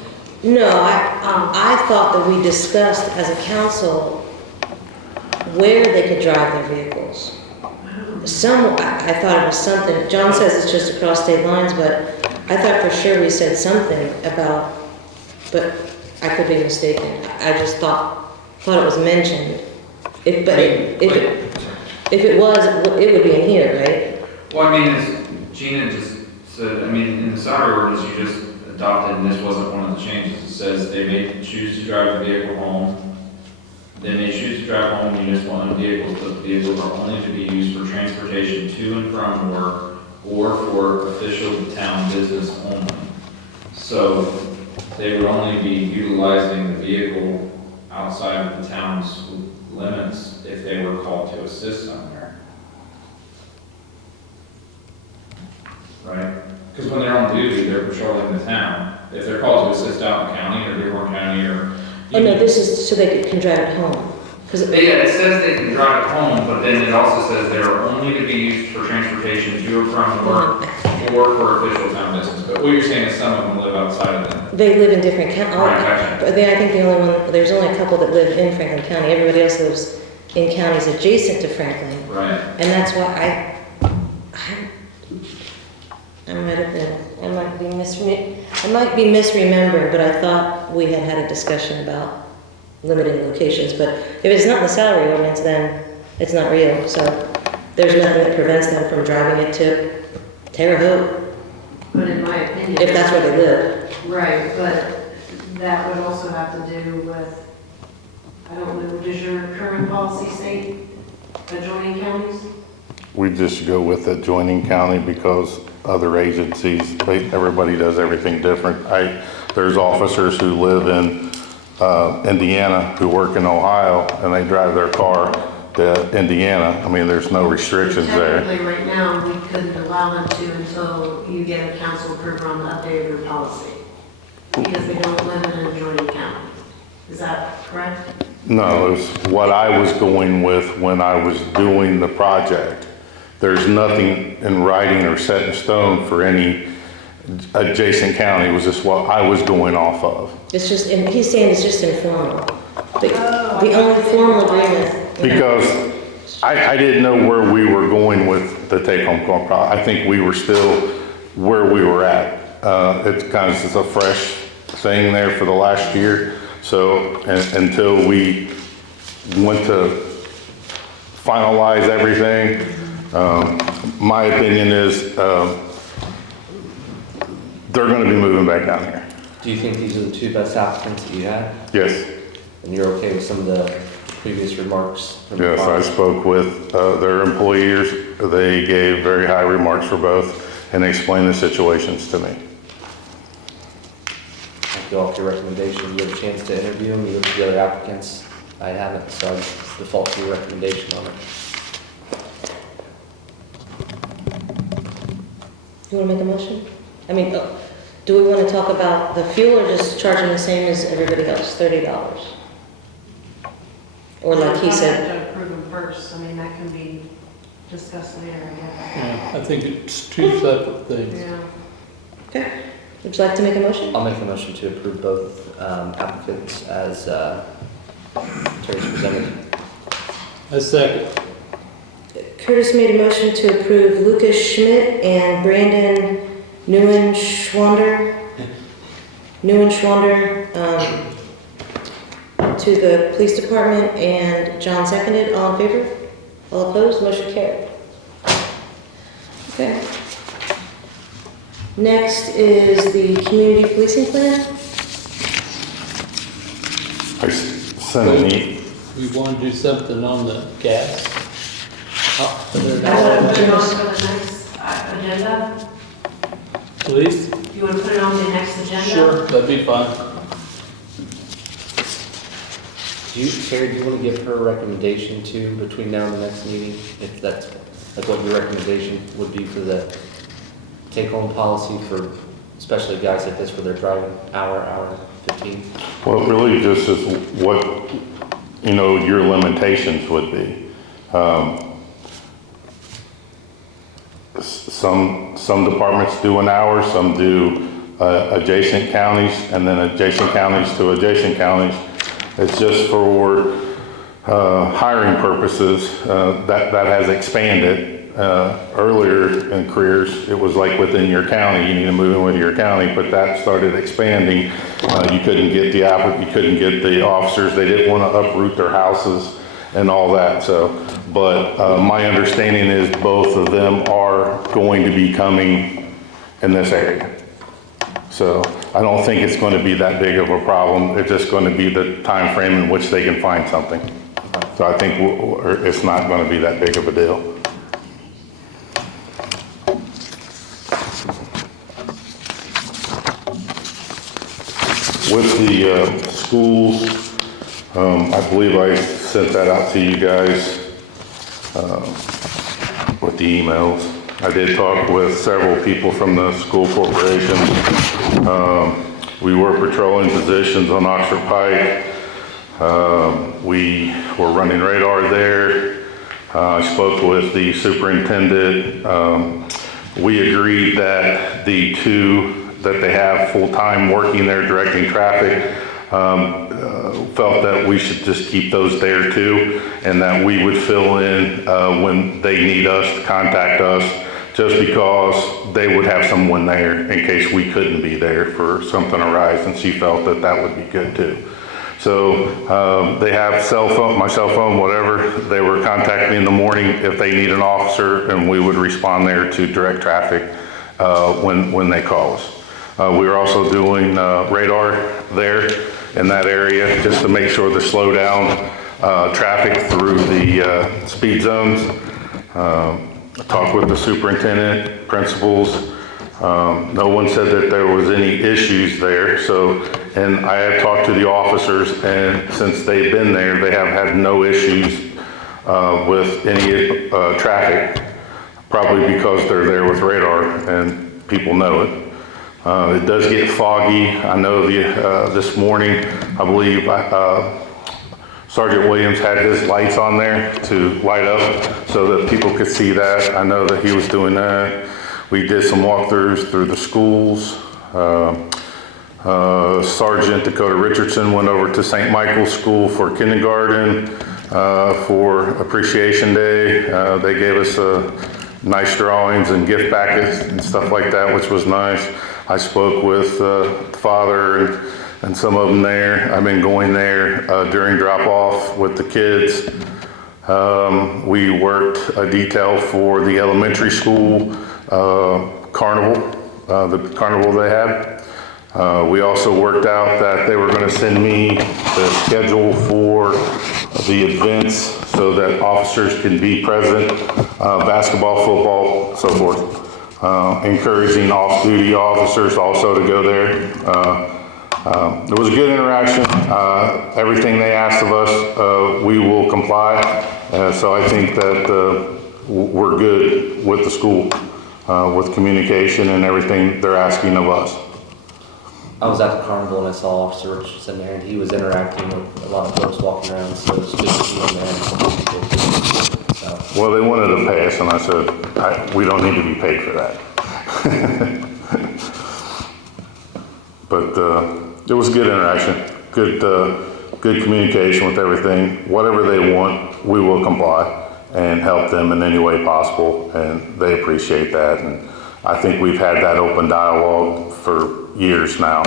No, I thought that we discussed as a council where they could drive their vehicles. I thought it was something, John says it's just across state lines, but I thought for sure we said something about, but I could be mistaken. I just thought it was mentioned. If it was, it would be in here, right? Well, I mean, as Gina just said, I mean, in the salary ordinance you just adopted, and this wasn't one of the changes. It says they may choose to drive the vehicle home. They may choose to drive home municipal-owned vehicles, but the vehicles are only to be used for transportation to and from work or for official town business only. So they would only be utilizing the vehicle outside of the town's limits if they were called to assist somewhere. Right? Because when they're on duty, they're patrolling the town. If they're called to assist out in the county or Dearborn County or... Oh no, this is so they can drive it home. Yeah, it says they can drive it home, but then it also says they are only to be used for transportation to or from work or for official town business. But what you're saying is some of them live outside of them. They live in different counties. Right, gotcha. I think there's only a couple that live in Franklin County. Everybody else lives in counties adjacent to Franklin. Right. And that's why I might be misremembered, but I thought we had a discussion about limiting locations. But if it's not in the salary ordinance, then it's not real. So there's nothing that prevents them from driving it to Terre Haute, But in my opinion. if that's where they live. Right, but that would also have to do with, I don't know, does your current policy state adjoining counties? we just go with adjoining county because other agencies, everybody does everything different. There's officers who live in Indiana who work in Ohio and they drive their car to Indiana. I mean, there's no restrictions there. Technically, right now, we couldn't allow them to until you get a council approval on the update of your policy. Because they don't live in an adjoining county. Is that correct? No, it was what I was going with when I was doing the project. There's nothing in writing or set in stone for any adjacent county. It was just what I was going off of. It's just, and he's saying it's just informal. The only formal agreement. Because I didn't know where we were going with the take-home car product. I think we were still where we were at. It's kind of just a fresh thing there for the last year. So until we went to finalize everything, my opinion is they're going to be moving back down here. Do you think these are the two best applicants that you had? Yes, And you're okay with some of the previous remarks? From the yes, I client? spoke with their employers. They gave very high remarks for both, and they explained the situations to me. Thank you all for your recommendation. You had a chance to interview them, you looked at the other applicants. I haven't, so I default to your recommendation on it. You want to make a motion? I mean, do we want to talk about the fuel or just charging the same as everybody else, $30? Or like he said, To approve them first, I mean, that can be discussed later, I guess. Yeah, I think it's two separate things. Yeah. okay. Would you like to make a motion? I'll make a motion to approve both applicants as Terry's presented. A second. Curtis made a motion to approve Lucas Schmidt and Brandon Neuenschwander to the police department, and John seconded. All in favor? All opposed? Motion carried. Okay. Next is the community policing plan. I sent an email. We want to do something on the gas. I want to put it on for the next agenda. Please? You want to put it on the next agenda? Sure, that'd be fine. Terry, do you want to give her a recommendation too between now and the next meeting? If that's like what your recommendation would be for the take-home policy for especially guys like this where they're driving hour 15? Well, it really just is what, your limitations would be. Some departments do an hour, some do adjacent counties, and then adjacent counties to adjacent counties. It's just for hiring purposes. That has expanded. Earlier in careers, it was like within your county, you need to move in with your county, but that started expanding. You couldn't get the applicant, you couldn't get the officers, they didn't want to uproot their houses and all that, but my understanding is both of them are going to be coming in this area. So I don't think it's going to be that big of a problem. It's just going to be the time frame in which they can find something. So I think it's not going to be that big of a deal. With the schools, I believe I sent that out to you guys with the emails. I did talk with several people from the school corporation. We were patrolling positions on Oxford Pike. We were running radar there. I spoke with the superintendent. We agreed that the two that they have full-time working there directing traffic felt that we should just keep those there too, and that we would fill in when they need us to contact us, just because they would have someone there in case we couldn't be there for something arise, and she felt that that would be good too. So they have my cell phone, whatever. They were contacting me in the morning if they need an officer, and we would respond there to direct traffic when they call us. We were also doing radar there in that area just to make sure to slow down traffic through the speed zones. Talked with the superintendent, principals. No one said that there was any issues there. And I have talked to the officers, and since they've been there, they have had no issues with any traffic, probably because they're there with radar and people know it. It does get foggy. I know this morning, I believe Sergeant Williams had his lights on there to light up so that people could see that. I know that he was doing that. We did some walkthroughs through the schools. Sergeant Dakota Richardson went over to St. Michael's School for kindergarten for Appreciation Day. They gave us nice drawings and gift packets and stuff like that, which was nice. I spoke with father and some of them there. I've been going there during drop-off with the kids. We worked a detail for the elementary school carnival, the carnival they had. We also worked out that they were going to send me the schedule for the events so that officers can be present, basketball, football, so forth. Encouraging off-duty officers also to go there. It was a good interaction. Everything they asked of us, we will comply. So I think that we're good with the school, with communication and everything they're asking of us. I was at the carnival and I saw Officer Richardson there, and he was interacting with a lot of folks walking around, so it's good to see him there. So. Well, they wanted to pay us, and I said, we don't need to be paid for that. But it was a good interaction, good communication with everything. Whatever they want, we will comply and help them in any way possible, and they appreciate that. And I think we've had that open dialogue for years now,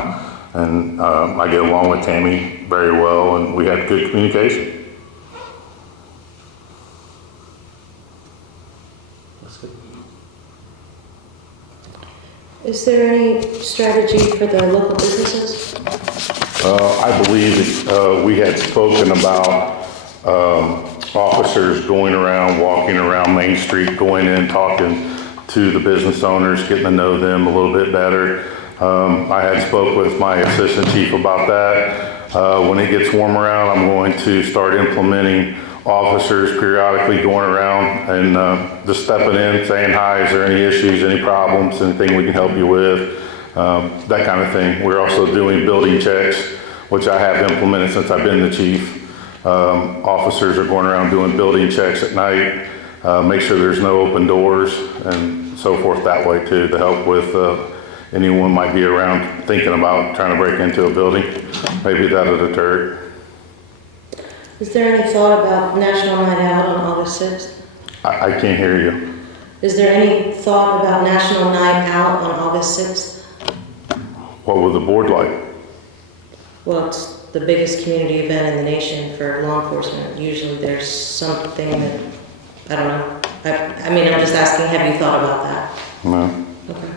and I get along with Tammy very well, and we had good communication. That's good. Is there any strategy for the local businesses? I believe we had spoken about officers going around, walking around Main Street, going in, talking to the business owners, getting to know them a little bit better. I had spoke with my assistant chief about that. When it gets warmer out, I'm going to start implementing officers periodically going around and just stepping in, saying hi, is there any issues, any problems, anything we can help you with, that kind of thing. We're also doing building checks, which I have implemented since I've been the chief. Officers are going around doing building checks at night, make sure there's no open doors and so forth that way too, to help with anyone might be around thinking about trying to break into a building. Maybe that'll deter it. Is there any thought about National Night Out on August 6th? I can't hear you. Is there any thought about National Night Out on August 6th? What would the board like? Well, it's the biggest community event in the nation for law enforcement. Usually there's something that, I don't know. I mean, I'm just asking, have you thought about that? No. Okay.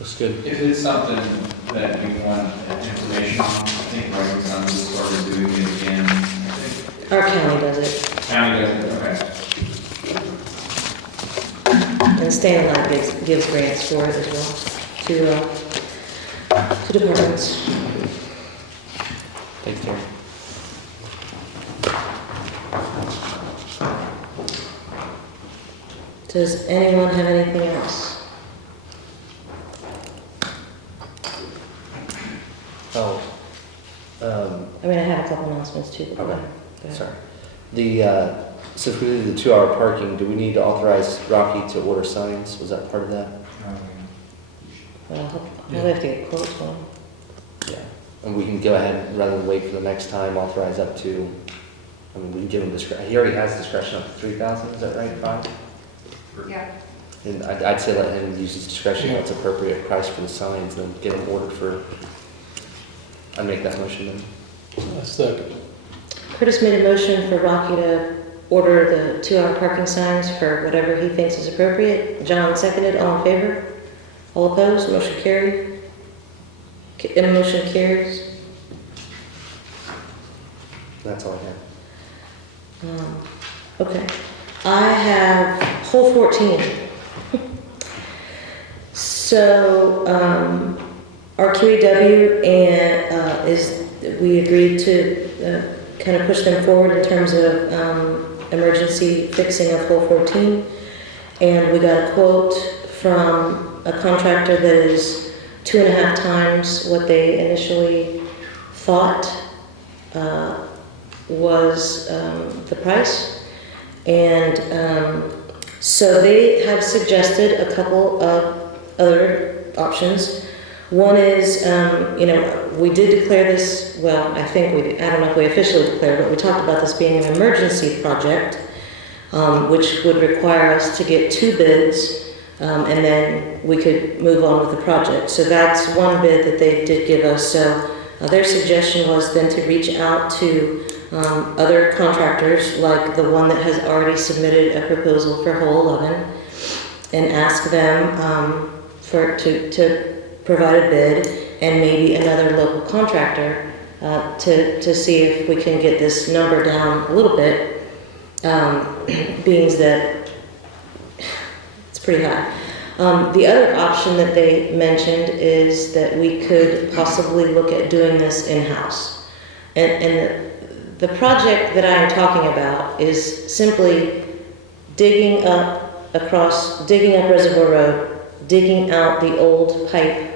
Looks good. If it's something that you want information on, I think Ryan's on this started doing it again. I think Our county does it. county does it, okay. And State Line gives grants for it as well to departments. Thanks, Terry. Does anyone have anything else? Oh, I mean, I have a couple announcements too. But okay, go ahead. sorry. Since we did the 2-hour parking, do we need to authorize Rocky to order signs? Was that part of that? Well, I'll have to get quotes for them. Yeah. And we can go ahead, rather than wait for the next time, authorize up to, I mean, we can give him discretion. He already has discretion up to 3,000, is that right, 5? Yeah. And I'd say let him use his discretion, what's appropriate price for the signs, and then get them ordered for, I'd make that motion then. A second. Curtis made a motion for Rocky to order the 2-hour parking signs for whatever he thinks is appropriate. John seconded. All in favor? All opposed? Motion carried. Motion carries. That's all I have. Okay. I have hole 14. So, our QEW and we agreed to kind of push them forward in terms of emergency fixing of hole 14. And we got a quote from a contractor that is 2.5 times what they initially thought was the price. And so they have suggested a couple of other options. One is, we did declare this, well, I don't know if we officially declared, but we talked about this being an emergency project, which would require us to get 2 bids, and then we could move on with the project. So that's one bid that they did give us. So their suggestion was then to reach out to other contractors, like the one that has already submitted a proposal for hole 11, and ask them to provide a bid, and maybe another local contractor to see if we can get this number down a little bit, being that it's pretty high. The other option that they mentioned is that we could possibly look at doing this in-house. And the project that I am talking about is simply digging up Reservoir Road, digging out the old pipe,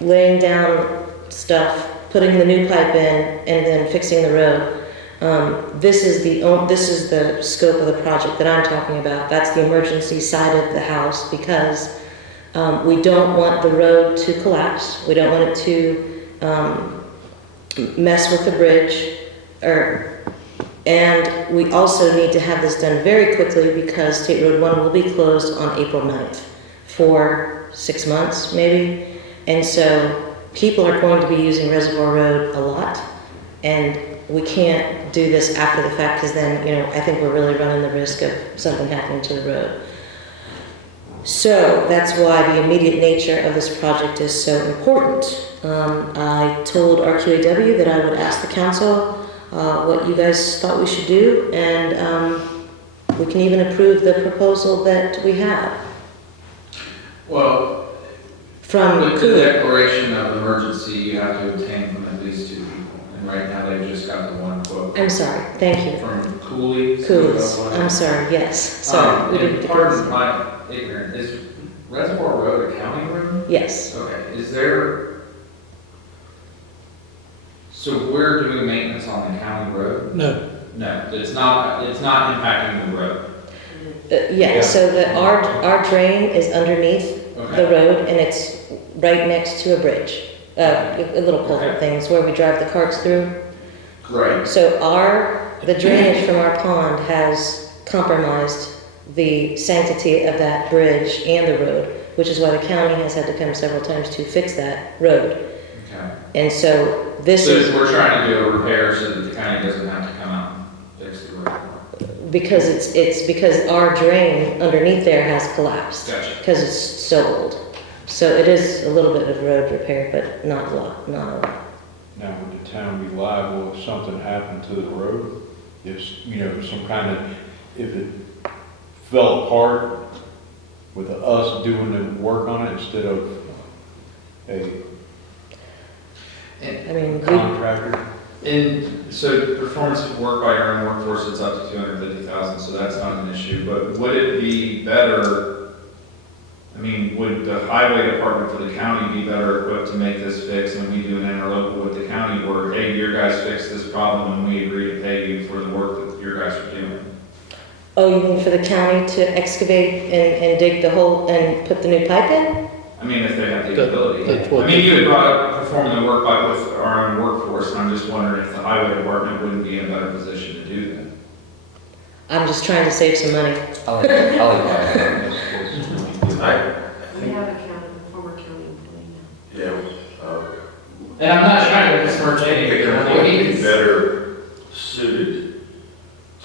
laying down stuff, putting the new pipe in, and then fixing the road. This is the scope of the project that I'm talking about. That's the emergency side of the house, because we don't want the road to collapse. We don't want it to mess with the bridge, and we also need to have this done very quickly, because State Road 1 will be closed on April 9th for 6 months maybe. And so people are going to be using Reservoir Road a lot, and we can't do this after the fact, because then, I think we're really running the risk of something happening to the road. So that's why the immediate nature of this project is so important. I told RQAW that I would ask the council what you guys thought we should do, and we can even approve the proposal that we have. Well, From with the Cooley. declaration of emergency, you have to obtain from at least 2 people. And right now, they've just got the one quote. I'm sorry, thank you. From Cooley. Cooley's, I'm sorry, yes, sorry. we didn't- Pardon my ignorance, is Reservoir Road a county road? Yes, Okay, so we're doing maintenance on the county road? No, No, it's not impacting the road. yeah, so our drain is underneath the Okay. road, and it's right next to a bridge. A little culvert things where we drive the carts through. Right. So the drainage from our pond has compromised the sanctity of that bridge and the road, which is why the county has had to come several times to fix that road. Okay. And so this So is, we're trying to do a repair so that the county doesn't have to come out and fix the road. because it's because our drain underneath there has collapsed. Gotcha. Because it's so old. So it is a little bit of road repair, but not a lot, not a lot. Now, would the town be liable if something happened to the road? If, some kind of, if it fell apart with us doing the work on it instead of a I mean, contractor? And so performance of work by our own workforce is up to $250,000, so that's not an issue. But would it be better? Would the highway department for the county be better equipped to make this fix, and we do an interlocal with the county where, hey, your guys fixed this problem and we agree to pay you for the work that your guys are doing? oh, you mean for the county to excavate and dig the hole and put the new pipe in? If they have the ability. that's what You would perform the work with our own workforce, and I'm just wondering if the highway department wouldn't be in a better position to do that. I'm just trying to save some money. I like that. We have a former county employee now. Yeah, And I'm not trying to besmirch I think anything. they're be better suited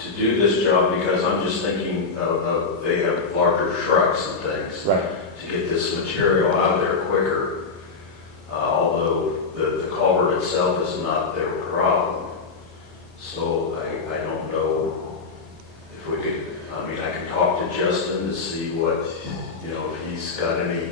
to do this job, because I'm just thinking of they have larger trucks and things. Right. To get this material out of there quicker, although the culvert itself is not their problem. So I don't know if we could, I can talk to Justin to see what, if he's got any,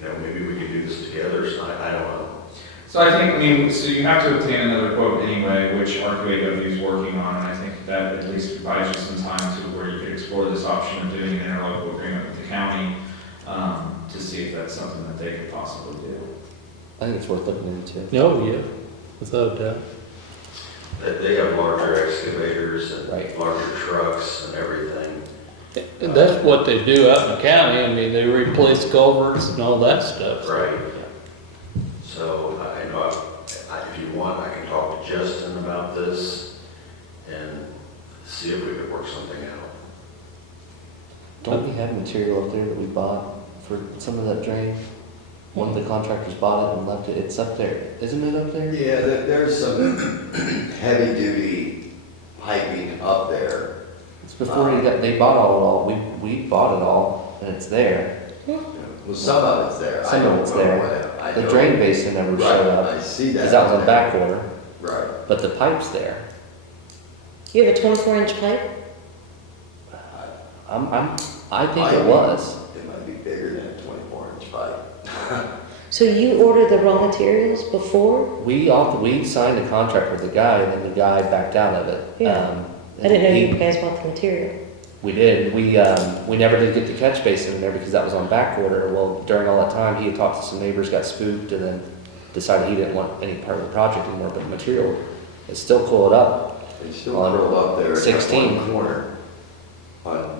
maybe we could do this together, so I don't know. So I think, so you have to obtain another quote anyway, which RQAW is working on, and I think that at least buys you some time to where you could explore this option of doing an interlocal agreement with the county, to see if that's something that they could possibly do. I think it's worth looking into. oh, yeah, without a doubt. They have larger excavators and Right. larger trucks and everything. And that's what they do out in the county. They replace culverts and all that stuff. Right. So I know, if you want, I can talk to Justin about this and see if we could work something out. Don't we have material up there that we bought for some of that drain? One of the contractors bought it and left it, it's up there, isn't it up there? Yeah, there's some heavy-duty piping up there. It's before they bought all, we bought it all, and it's there. Well, some of it's there. Some of it's there. I The don't- drain basin never showed Right, up, I see that. because that was on back order, Right. but the pipe's there. You have a 24-inch pipe? I think it was. It might be bigger than a 24-inch pipe. So you ordered the raw materials before? We signed a contract with the guy, and then the guy backed out of it. Yeah. I didn't know He- you guys bought the material. We did. We never did get the catch basin in there because that was on back order. Well, during all that time, he had talked to some neighbors, got spooked, and then decided he didn't want any part of the project anymore, but the material is still coiled up. It's still curled up there. in that 16. one corner.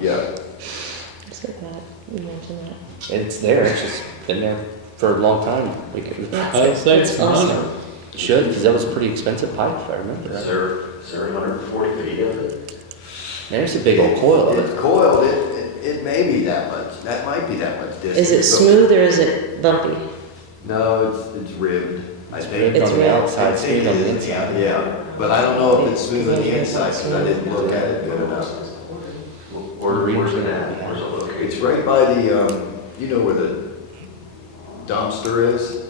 Yeah. I said that, you mentioned that. It's there. It's just been there for a long time. We could, I'd say it's It's awesome. 100. should, because that was a pretty expensive pipe, if I remember. Is there 140 feet of it? There's a big old coil of It's it. coiled, it may be that much, that might be that much distance. Is it smooth or is it bumpy? No, it's ribbed. I It's think. ribbed It's on the ribbed. outside, I think smooth on the it- inside. Yeah, but I don't know if it's smooth on the inside, because I didn't look at it good enough. Where's it at? Where's it located? It's right by the, you know where the dumpster is?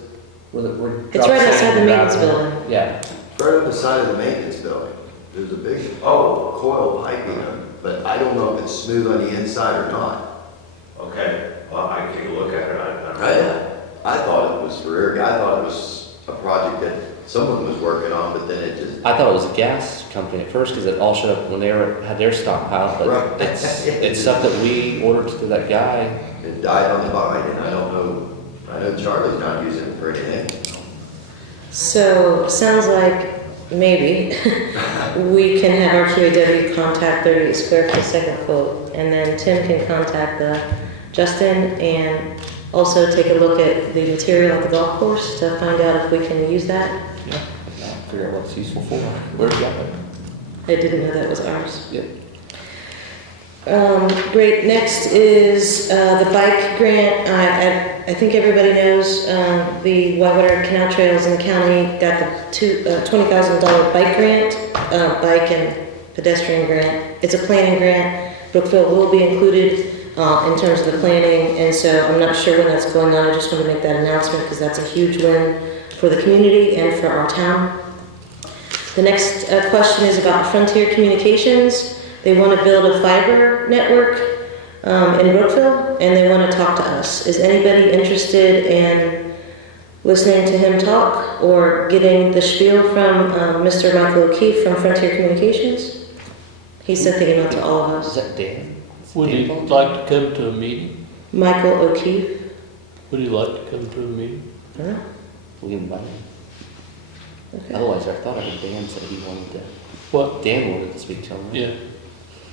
It's right outside the maintenance building. Yeah. It's right on the side of the maintenance building. There's a big, coil piping, but I don't know if it's smooth on the inside or not. Okay, well, I can take a look at it. I don't know. I thought it was for irrigation. I thought it was a project that someone was working on, but then it just. I thought it was a gas company at first because it all showed up when they had their stockpile, but Right. it's stuff that we ordered to that guy. It died on the vine, and I don't know, I know Charlie's not using it for anything. So, sounds like maybe we can have our QAW contact 38 square foot second quote, and then Tim can contact Justin and also take a look at the material at the golf course to find out if we can use that. Yeah. Figure out what it's useful for. Where's that? I didn't know that was ours. Yep. Great, next is the bike grant. I think everybody knows the Whitewater Canal Trails in the county got the $20,000 bike grant, bike and pedestrian grant. It's a planning grant. Brookville will be included in terms of the planning, and so I'm not sure when that's going on. I just want to make that announcement because that's a huge win for the community and for our town. The next question is about Frontier Communications. They want to build a fiber network in Brookville, and they want to talk to us. Is anybody interested in listening to him talk or getting the spiel from Mr. Michael O'Keefe from Frontier Communications? He sent the email to all of Is us. that Dan? Would you like to come to a meeting? Michael O'Keefe. Would you like to come to a meeting? Huh? We can invite him. Okay. Otherwise, I thought I heard Dan said he wanted to. What? Dan wanted to speak to him. Yeah.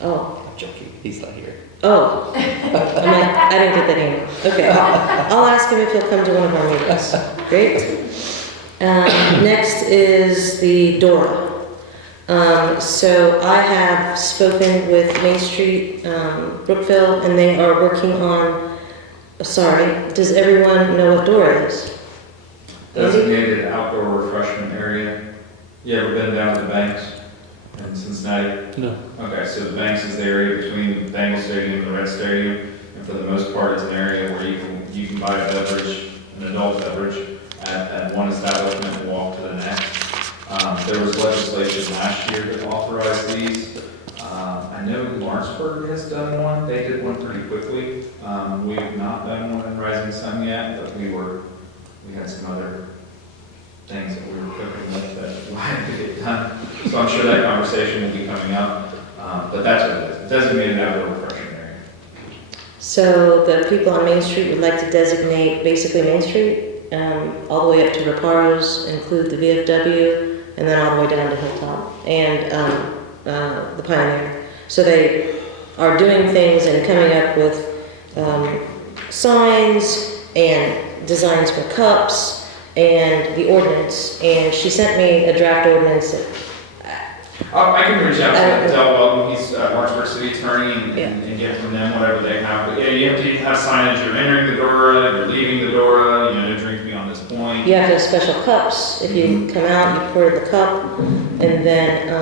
Oh. I'm joking. He's not here. Oh. I didn't get that email. Okay. I'll ask him if he'll come to one of our meetings. Great. Next is the DORA. So I have spoken with Main Street, Brookville, and they are working on, does everyone know what DORA is? Designated outdoor refreshment area. You ever been down to the Banks in Cincinnati? No. Okay, so the Banks is the area between the Bengal Stadium and the Red Stadium, and for the most part, it's an area where you can buy a beverage, an adult beverage, at one establishment and walk to the next. There was legislation last year to authorize these. I know Lawrenceburg has done one. They did one pretty quickly. We have not done one in Rising Sun yet, but we had some other things that we were cooking with that wanted to get done. So I'm sure that conversation will be coming up. But that's what it is, designated outdoor refreshment area. So the people on Main Street would like to designate basically Main Street, all the way up to Reparos, include the VFW, and then all the way down to Hilltop, and the Pioneer. So they are doing things and coming up with signs and designs for cups and the ordinance. And she sent me a draft ordinance that I can reach out to Del Weldon, he's Lawrenceburg City Attorney, and get from them whatever they have. But yeah, you have to have signage, you're entering the DORA, you're leaving the DORA, no drinking You have to have special cups. If you come out, you pour the cup, and then,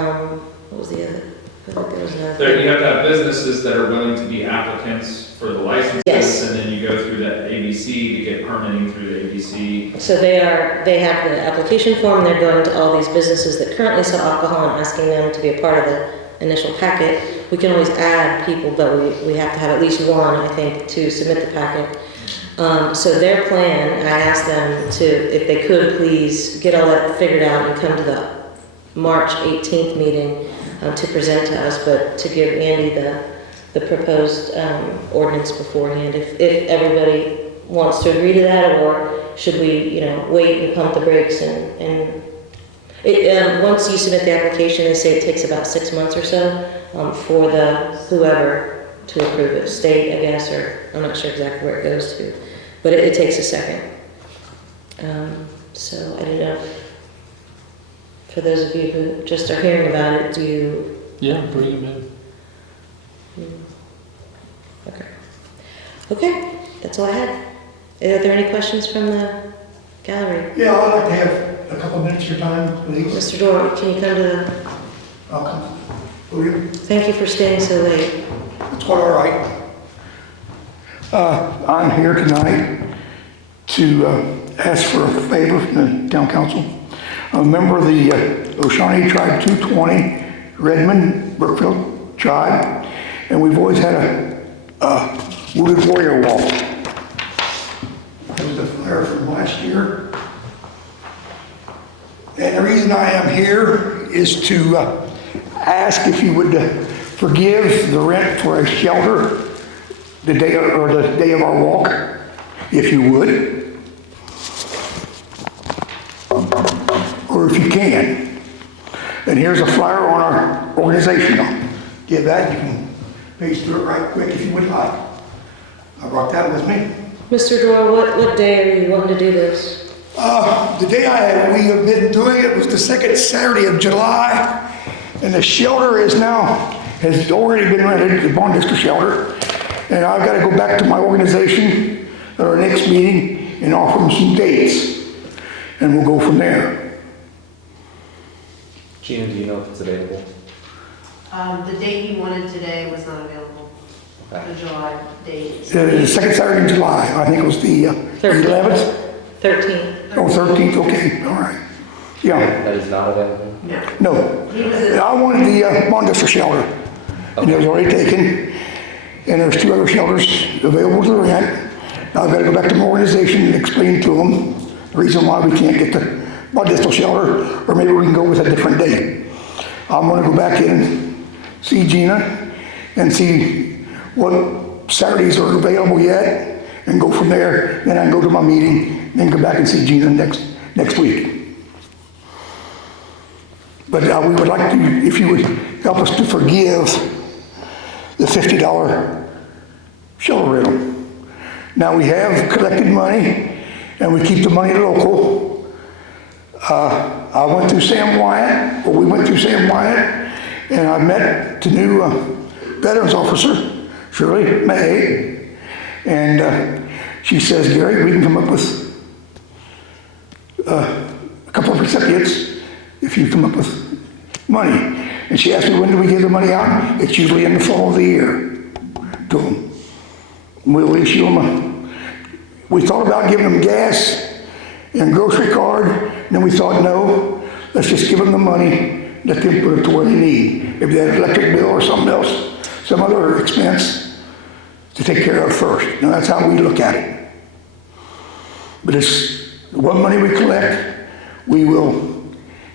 what was the other? I think there was another. There, you have to have businesses that are willing to be applicants for the licenses, Yes. and then you go through the ABC to get permitting through the ABC. So they have the application form, they're going to all these businesses that currently sell alcohol and asking them to be a part of the initial packet. We can always add people, but we have to have at least one, I think, to submit the packet. So their plan, I asked them to, if they could please get all that figured out and come to the March 18th meeting to present to us, but to give Andy the proposed ordinance beforehand, if everybody wants to agree to that, or should we, wait and pump the brakes once you submit the application, they say it takes about 6 months or so for whoever to approve it, state, I guess, or I'm not sure exactly where it goes to, but it takes a second. So I don't know. For those of you who just are hearing about it, do you? Yeah, bring them in. Okay. Okay, that's all I had. Are there any questions from the gallery? Yeah, I'd like to have a couple of minutes of your time, please. Mr. Dorr, can you come to the... I'll come. Will you? Thank you for staying so late. It's quite all right. I'm here tonight to ask for a favor from the town council. A member of the Oshani Tribe 220, Redmond, Brookville Tribe, and we've always had a wounded warrior walk. That was the flare from last year. And the reason I am here is to ask if you would forgive the rent for a shelter the day of our walk, if you would. Or if you can. And here's a flyer on our organization. I'll give that. You can page through it right quick if you would like. I brought that with me. Mr. Dorr, what day are you wanting to do this? The day we have been doing it was the second Saturday of July, and the shelter has already been rented, the Bond District shelter, and I've got to go back to my organization at our next meeting and offer them some dates, and we'll go from there. Gina, do you know if it's available? The date you wanted today was not available, Okay. the July date. The second Saturday in July, I think it was the 11th? 13th. Oh, 13th, okay, all right. Yeah, That is not available? no. He was at I wanted the Bond District shelter, and it was already taken, and there's 2 other shelters available to rent. Now I've got to go back to my organization and explain to them the reason why we can't get the Bond District shelter, or maybe we can go with a different date. I'm going to go back in and see Gina and see what Saturdays are available yet, and go from there. Then I can go to my meeting, then go back and see Gina next week. But we would like to, if you would help us to forgive the $50 shelter rental. Now we have collected money, and we keep the money local. We went through Sam Wyatt, and I met the new veterans officer, Shirley May, and she says, Gary, we can come up with a couple of recipients if you come up with money. And she asked me, when do we give the money out? It's usually in the fall of the year to them. We'll issue them we thought about giving them gas and grocery card, and then we thought, no, let's just give them the money, let them put it to where they need. Maybe that electric bill or something else, some other expense to take care of first. Now that's how we look at it. But it's what money we collect, we will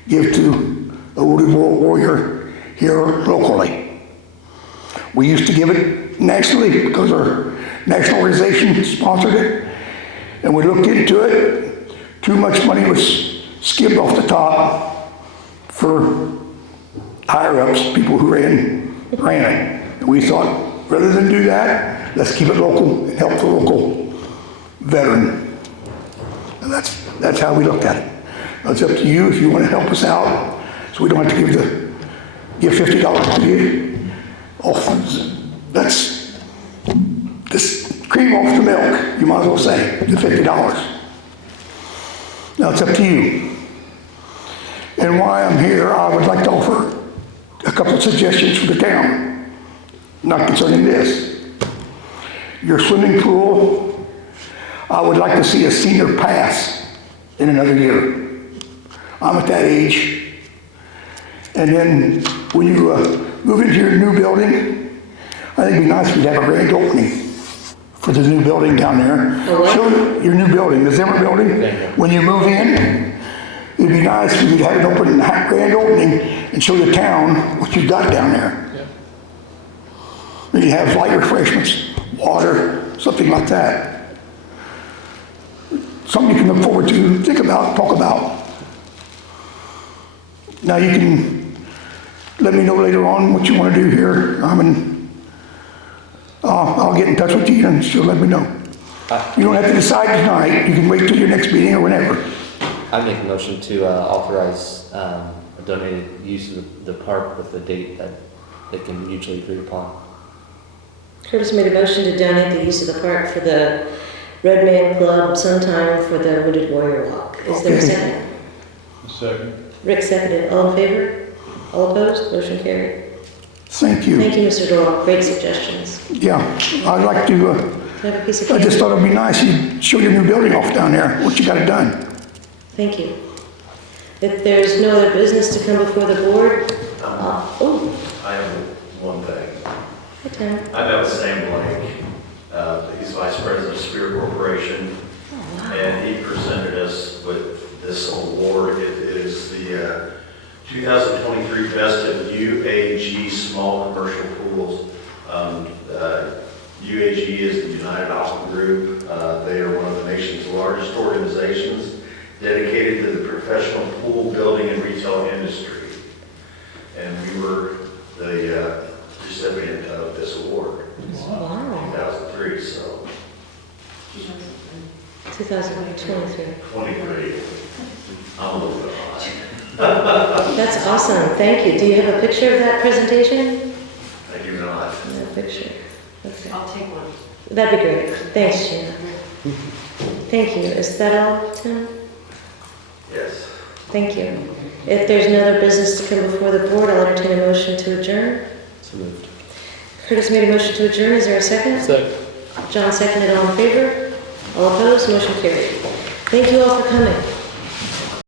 give to a wounded warrior here locally. We used to give it nationally because our national organization sponsored it, and we looked into it. Too much money was skimmed off the top for higher ups, people who ran it. And we thought, rather than do that, let's keep it local and help the local veteran. And that's how we looked at it. It's up to you if you want to help us out, so we don't have to give $50 to you. That's this cream off the milk, you might as well say, the $50. Now, it's up to you. And while I'm here, I would like to offer a couple of suggestions for the town, not concerning this. Your swimming pool, I would like to see a senior pass in another year. I'm at that age. And then when you move into your new building, I think it'd be nice if you'd have a grand opening for the new building down there. A what? Show your new building, the Zimmer building. When you move in, it'd be nice if you'd have an open, grand opening and show the town what you've got down there. Yeah. Maybe have light refreshments, water, something like that. Something you can look forward to, think about, talk about. Now you can let me know later on what you want to do here. I'll get in touch with you and she'll let me know. You don't have to decide tonight. You can wait till your next meeting or whenever. I make a motion to authorize a donated use of the park with a date that they can mutually agree upon. Curtis made a motion to donate the use of the park for the Red Man Club sometime for the Wounded Warrior Walk. Is there a second? Second. Rick seconded. All in favor? All opposed? Motion carried. Thank you. Thank you, Mr. Doyle. Great suggestions. Yeah, I'd like to, Can I have a piece of I candy? just thought it'd be nice, you'd show your new building off down there, what you got it done. Thank you. If there's no other business to come before the board, I have one thing. hi, Tim. I met with Sam Blank, he's Vice President of Spirit Corporation, and he presented us with this award. It is the 2023 Best of UAG Small Commercial Pools. UAG is the United Aqua Group. They are one of the nation's largest organizations dedicated to the professional pool building and retail industry. And we were the recipient of this award. Wow. 2003, so 2023. 23. I'm a little bit behind. That's awesome. Thank you. Do you have a picture of that presentation? I do not. No picture. Okay. I'll take one. That'd be great. Thanks, Gina. Thank you. Is that all, Tim? Yes. Thank you. If there's no other business to come before the board, I'll entertain a motion to adjourn. So moved. Curtis made a motion to adjourn. Is there a second? Second. John seconded. All in favor? All opposed? Motion carried. Thank you all for coming.